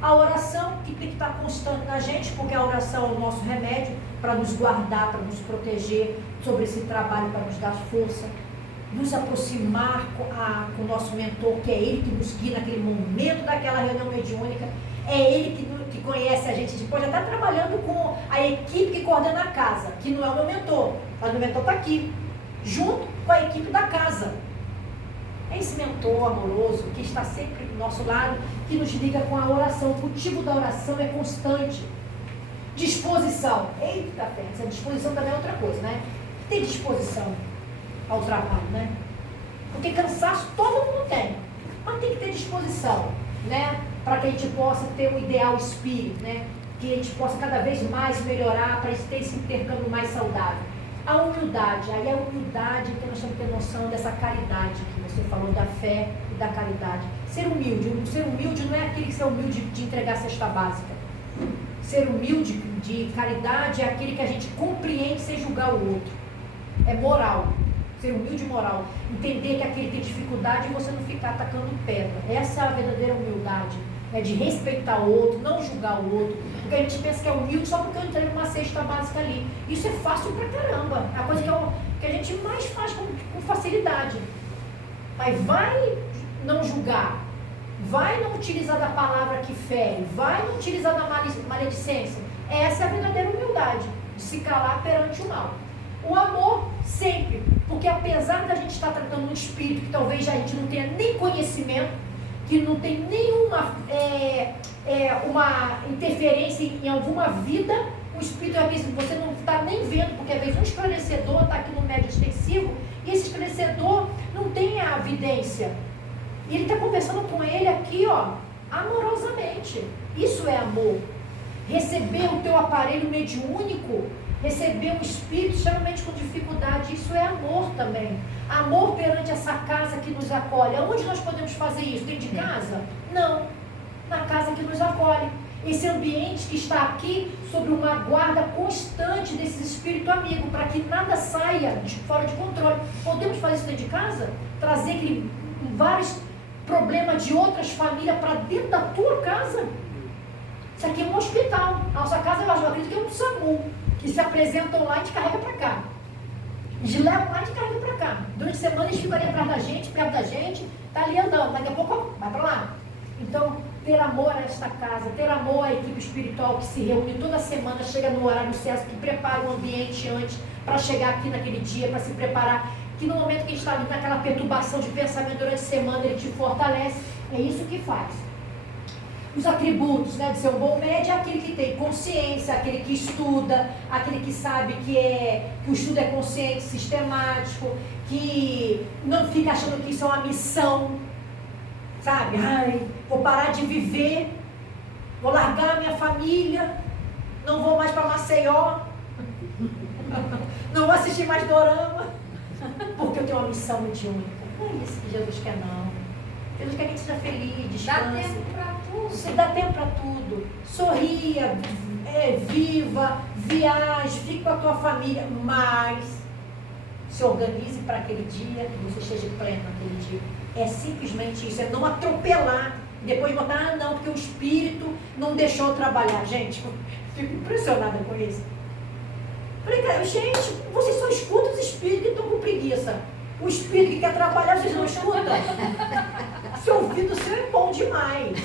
A oração, que tem que estar constante na gente, porque a oração é o nosso remédio para nos guardar, para nos proteger sobre esse trabalho, para nos dar força, nos aproximar com o nosso mentor, que é ele que nos guia naquele momento daquela reunião mediúnica, é ele que conhece a gente. Depois já está trabalhando com a equipe que coordena a casa, que não é o meu mentor, mas o meu mentor está aqui, junto com a equipe da casa. É esse mentor amoroso que está sempre do nosso lado, que nos liga com a oração. O motivo da oração é constante. Disposição. Eita, essa disposição também é outra coisa, né? Ter disposição ao trabalho, né? Porque cansaço todo mundo tem, mas tem que ter disposição, né? Para que a gente possa ter um ideal espírito, né? Que a gente possa cada vez mais melhorar, para ter esse intercâmbio mais saudável. A humildade, aí a humildade que nós temos que ter noção dessa caridade que você falou, da fé e da caridade. Ser humilde não é aquele que é humilde de entregar a cesta básica. Ser humilde de caridade é aquele que a gente compreende sem julgar o outro. É moral. Ser humilde e moral. Entender que aquele tem dificuldade e você não ficar atacando pedra. Essa é a verdadeira humildade. Né? De respeitar o outro, não julgar o outro. Porque a gente pensa que é humilde só porque eu entrei numa cesta básica ali. Isso é fácil pra caramba. É a coisa que a gente mais faz com facilidade. Mas vai não julgar. Vai não utilizar da palavra que fere. Vai não utilizar da maledicência. Essa é a verdadeira humildade. De se calar perante o mal. O amor, sempre. Porque apesar da gente estar tratando um espírito que talvez a gente não tenha nem conhecimento, que não tem nenhuma uma interferência em alguma vida, o espírito, às vezes, você não está nem vendo, porque às vezes um esclarecedor está aqui no médio extensivo, e esse esclarecedor não tem a evidência. E ele está conversando com ele aqui, ó, amorosamente. Isso é amor. Receber o teu aparelho mediúnico, receber um espírito extremamente com dificuldade, isso é amor também. Amor perante essa casa que nos acolhe. Aonde nós podemos fazer isso? Dentro de casa? Não. Na casa que nos acolhe. Esse ambiente que está aqui sobre uma guarda constante desses espíritos amigos, para que nada saia fora de controle. Podemos fazer isso dentro de casa? Trazer vários problemas de outras famílias para dentro da tua casa? Isso aqui é um hospital. A nossa casa, eu acredito que é um SAMU, que se apresentam lá e te carrega para cá. Eles levam lá e te carregam para cá. Durante a semana eles ficam ali atrás da gente, perto da gente, tá ali andando. Daqui a pouco vai para lá. Então, ter amor a esta casa, ter amor à equipe espiritual que se reúne toda semana, chega no horário certo, que prepara o ambiente antes para chegar aqui naquele dia, para se preparar. Que no momento que a gente está ali naquela perturbação de pensamento durante a semana, ele te fortalece. É isso que faz. Os atributos, né, de ser um bom médium é aquele que tem consciência, aquele que estuda, aquele que sabe que o estudo é consciente, sistemático, que não fica achando que isso é uma missão, sabe? Ai, vou parar de viver, vou largar a minha família, não vou mais para Maceió, não vou assistir mais dorama, porque eu tenho uma missão mediúnica. Não é isso que Jesus quer, não. Jesus quer que a gente seja feliz, descanse. Dá tempo para tudo. Você dá tempo para tudo. Sorria, viva, viaje, fique com a tua família, mas se organize para aquele dia, que você esteja pleno naquele dia. É simplesmente isso, é não atropelar. Depois botar, não, porque o espírito não deixou eu trabalhar. Gente, eu fico impressionada com isso. Falei, cara, gente, vocês só escutam os espíritos que estão com preguiça. O espírito que quer trabalhar, vocês não escutam. Seu ouvido seu é bom demais.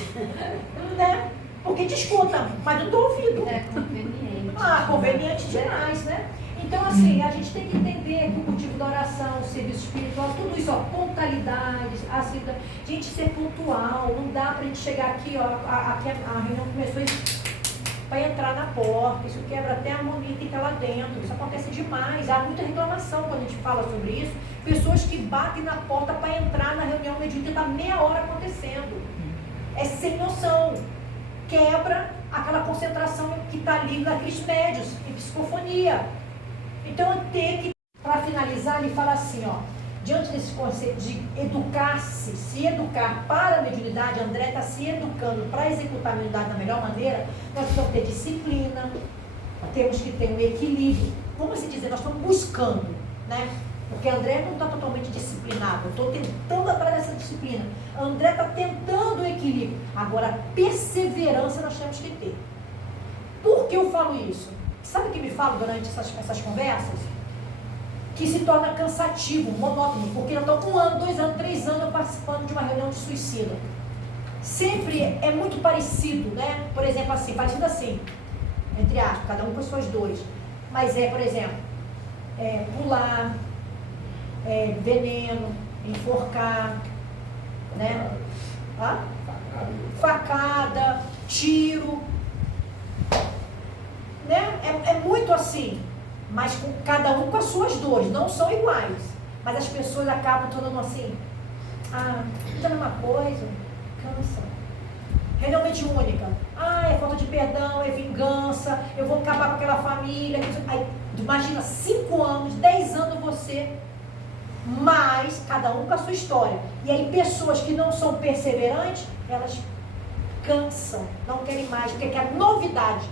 Né? Porque te escuta, mas não estou ouvindo. É conveniente. Conveniente demais, né? Então, assim, a gente tem que entender que o motivo da oração, o serviço espiritual, tudo isso, ó, pontualidade, gente, ser pontual. Não dá pra gente chegar aqui, ó, aqui a reunião começou para entrar na porta, isso quebra até a harmonia que está lá dentro, isso acontece demais, há muita reclamação quando a gente fala sobre isso, pessoas que batem na porta para entrar na reunião mediúnica, está meia hora acontecendo, é sem noção, quebra aquela concentração que está ali naqueles médios, em psicofonia. Então eu tenho que, para finalizar, ele fala assim, ó, diante desse conceito de educar-se, se educar para a mediunidade, André está se educando para executar a mediunidade da melhor maneira, nós precisamos ter disciplina, temos que ter um equilíbrio. Vamos assim dizer, nós estamos buscando, né? Porque André não está totalmente disciplinado, eu estou tentando atrás dessa disciplina. André está tentando o equilíbrio. Agora, perseverança nós temos que ter. Por que eu falo isso? Sabe o que me falo durante essas conversas? Que se torna cansativo, monótono, porque eu estou 1 ano, 2 anos, 3 anos participando de uma reunião de suicida. Sempre é muito parecido, né? Por exemplo, assim, parecido assim, entre aspas, cada um com as suas dores. Mas por exemplo, pular, veneno, enforcar, né? Facada, tiro, né? É muito assim. Mas com cada um com as suas dores, não são iguais. Mas as pessoas acabam tornando assim, tudo é uma coisa, cansa. Realmente única. É falta de perdão, é vingança, eu vou acabar com aquela família. Aí, imagina, 5 anos, 10 anos você, mas cada um com a sua história. E aí pessoas que não são perseverantes, elas cansam, não querem mais, porque quer novidade.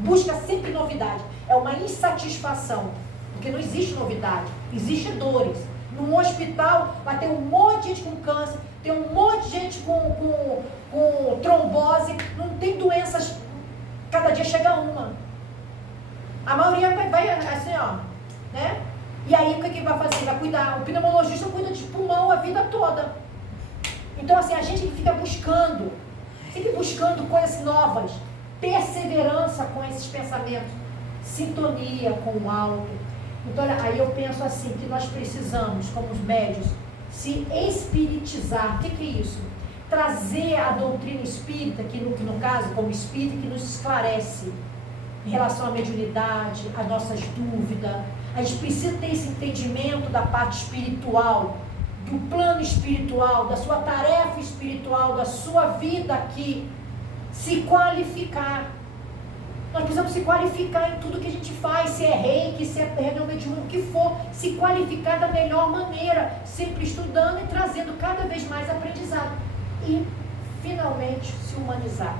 Busca sempre novidade. É uma insatisfação, porque não existe novidade, existe dores. Num hospital vai ter um monte de gente com câncer, tem um monte de gente com trombose, não tem doenças, cada dia chega uma. A maioria vai assim, ó, né? E aí o que vai fazer? Vai cuidar, o pneumologista cuida de pulmão a vida toda. Então assim, a gente fica buscando, sempre buscando coisas novas, perseverança com esses pensamentos, sintonia com o alto. Então, aí eu penso assim, que nós precisamos, como os médios, se espiritizar. O que é isso? Trazer a doutrina espírita, que no caso, como espírita, que nos esclarece em relação à mediunidade, as nossas dúvidas. A gente precisa ter esse entendimento da parte espiritual, do plano espiritual, da sua tarefa espiritual, da sua vida aqui, se qualificar. Nós precisamos se qualificar em tudo que a gente faz, se é reiki, se é reunião mediúnica, o que for, se qualificar da melhor maneira, sempre estudando e trazendo cada vez mais aprendizado. E, finalmente, se humanizar.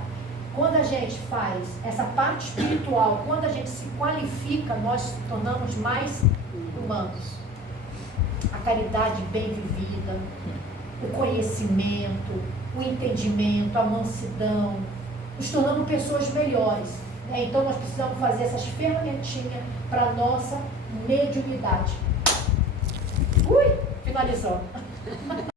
Quando a gente faz essa parte espiritual, quando a gente se qualifica, nós tornamos mais humanos. A caridade bem vivida, o conhecimento, o entendimento, a mansidão, nos tornando pessoas melhores. Né? Então nós precisamos fazer essas ferramentinhas para a nossa mediunidade. Finalizou.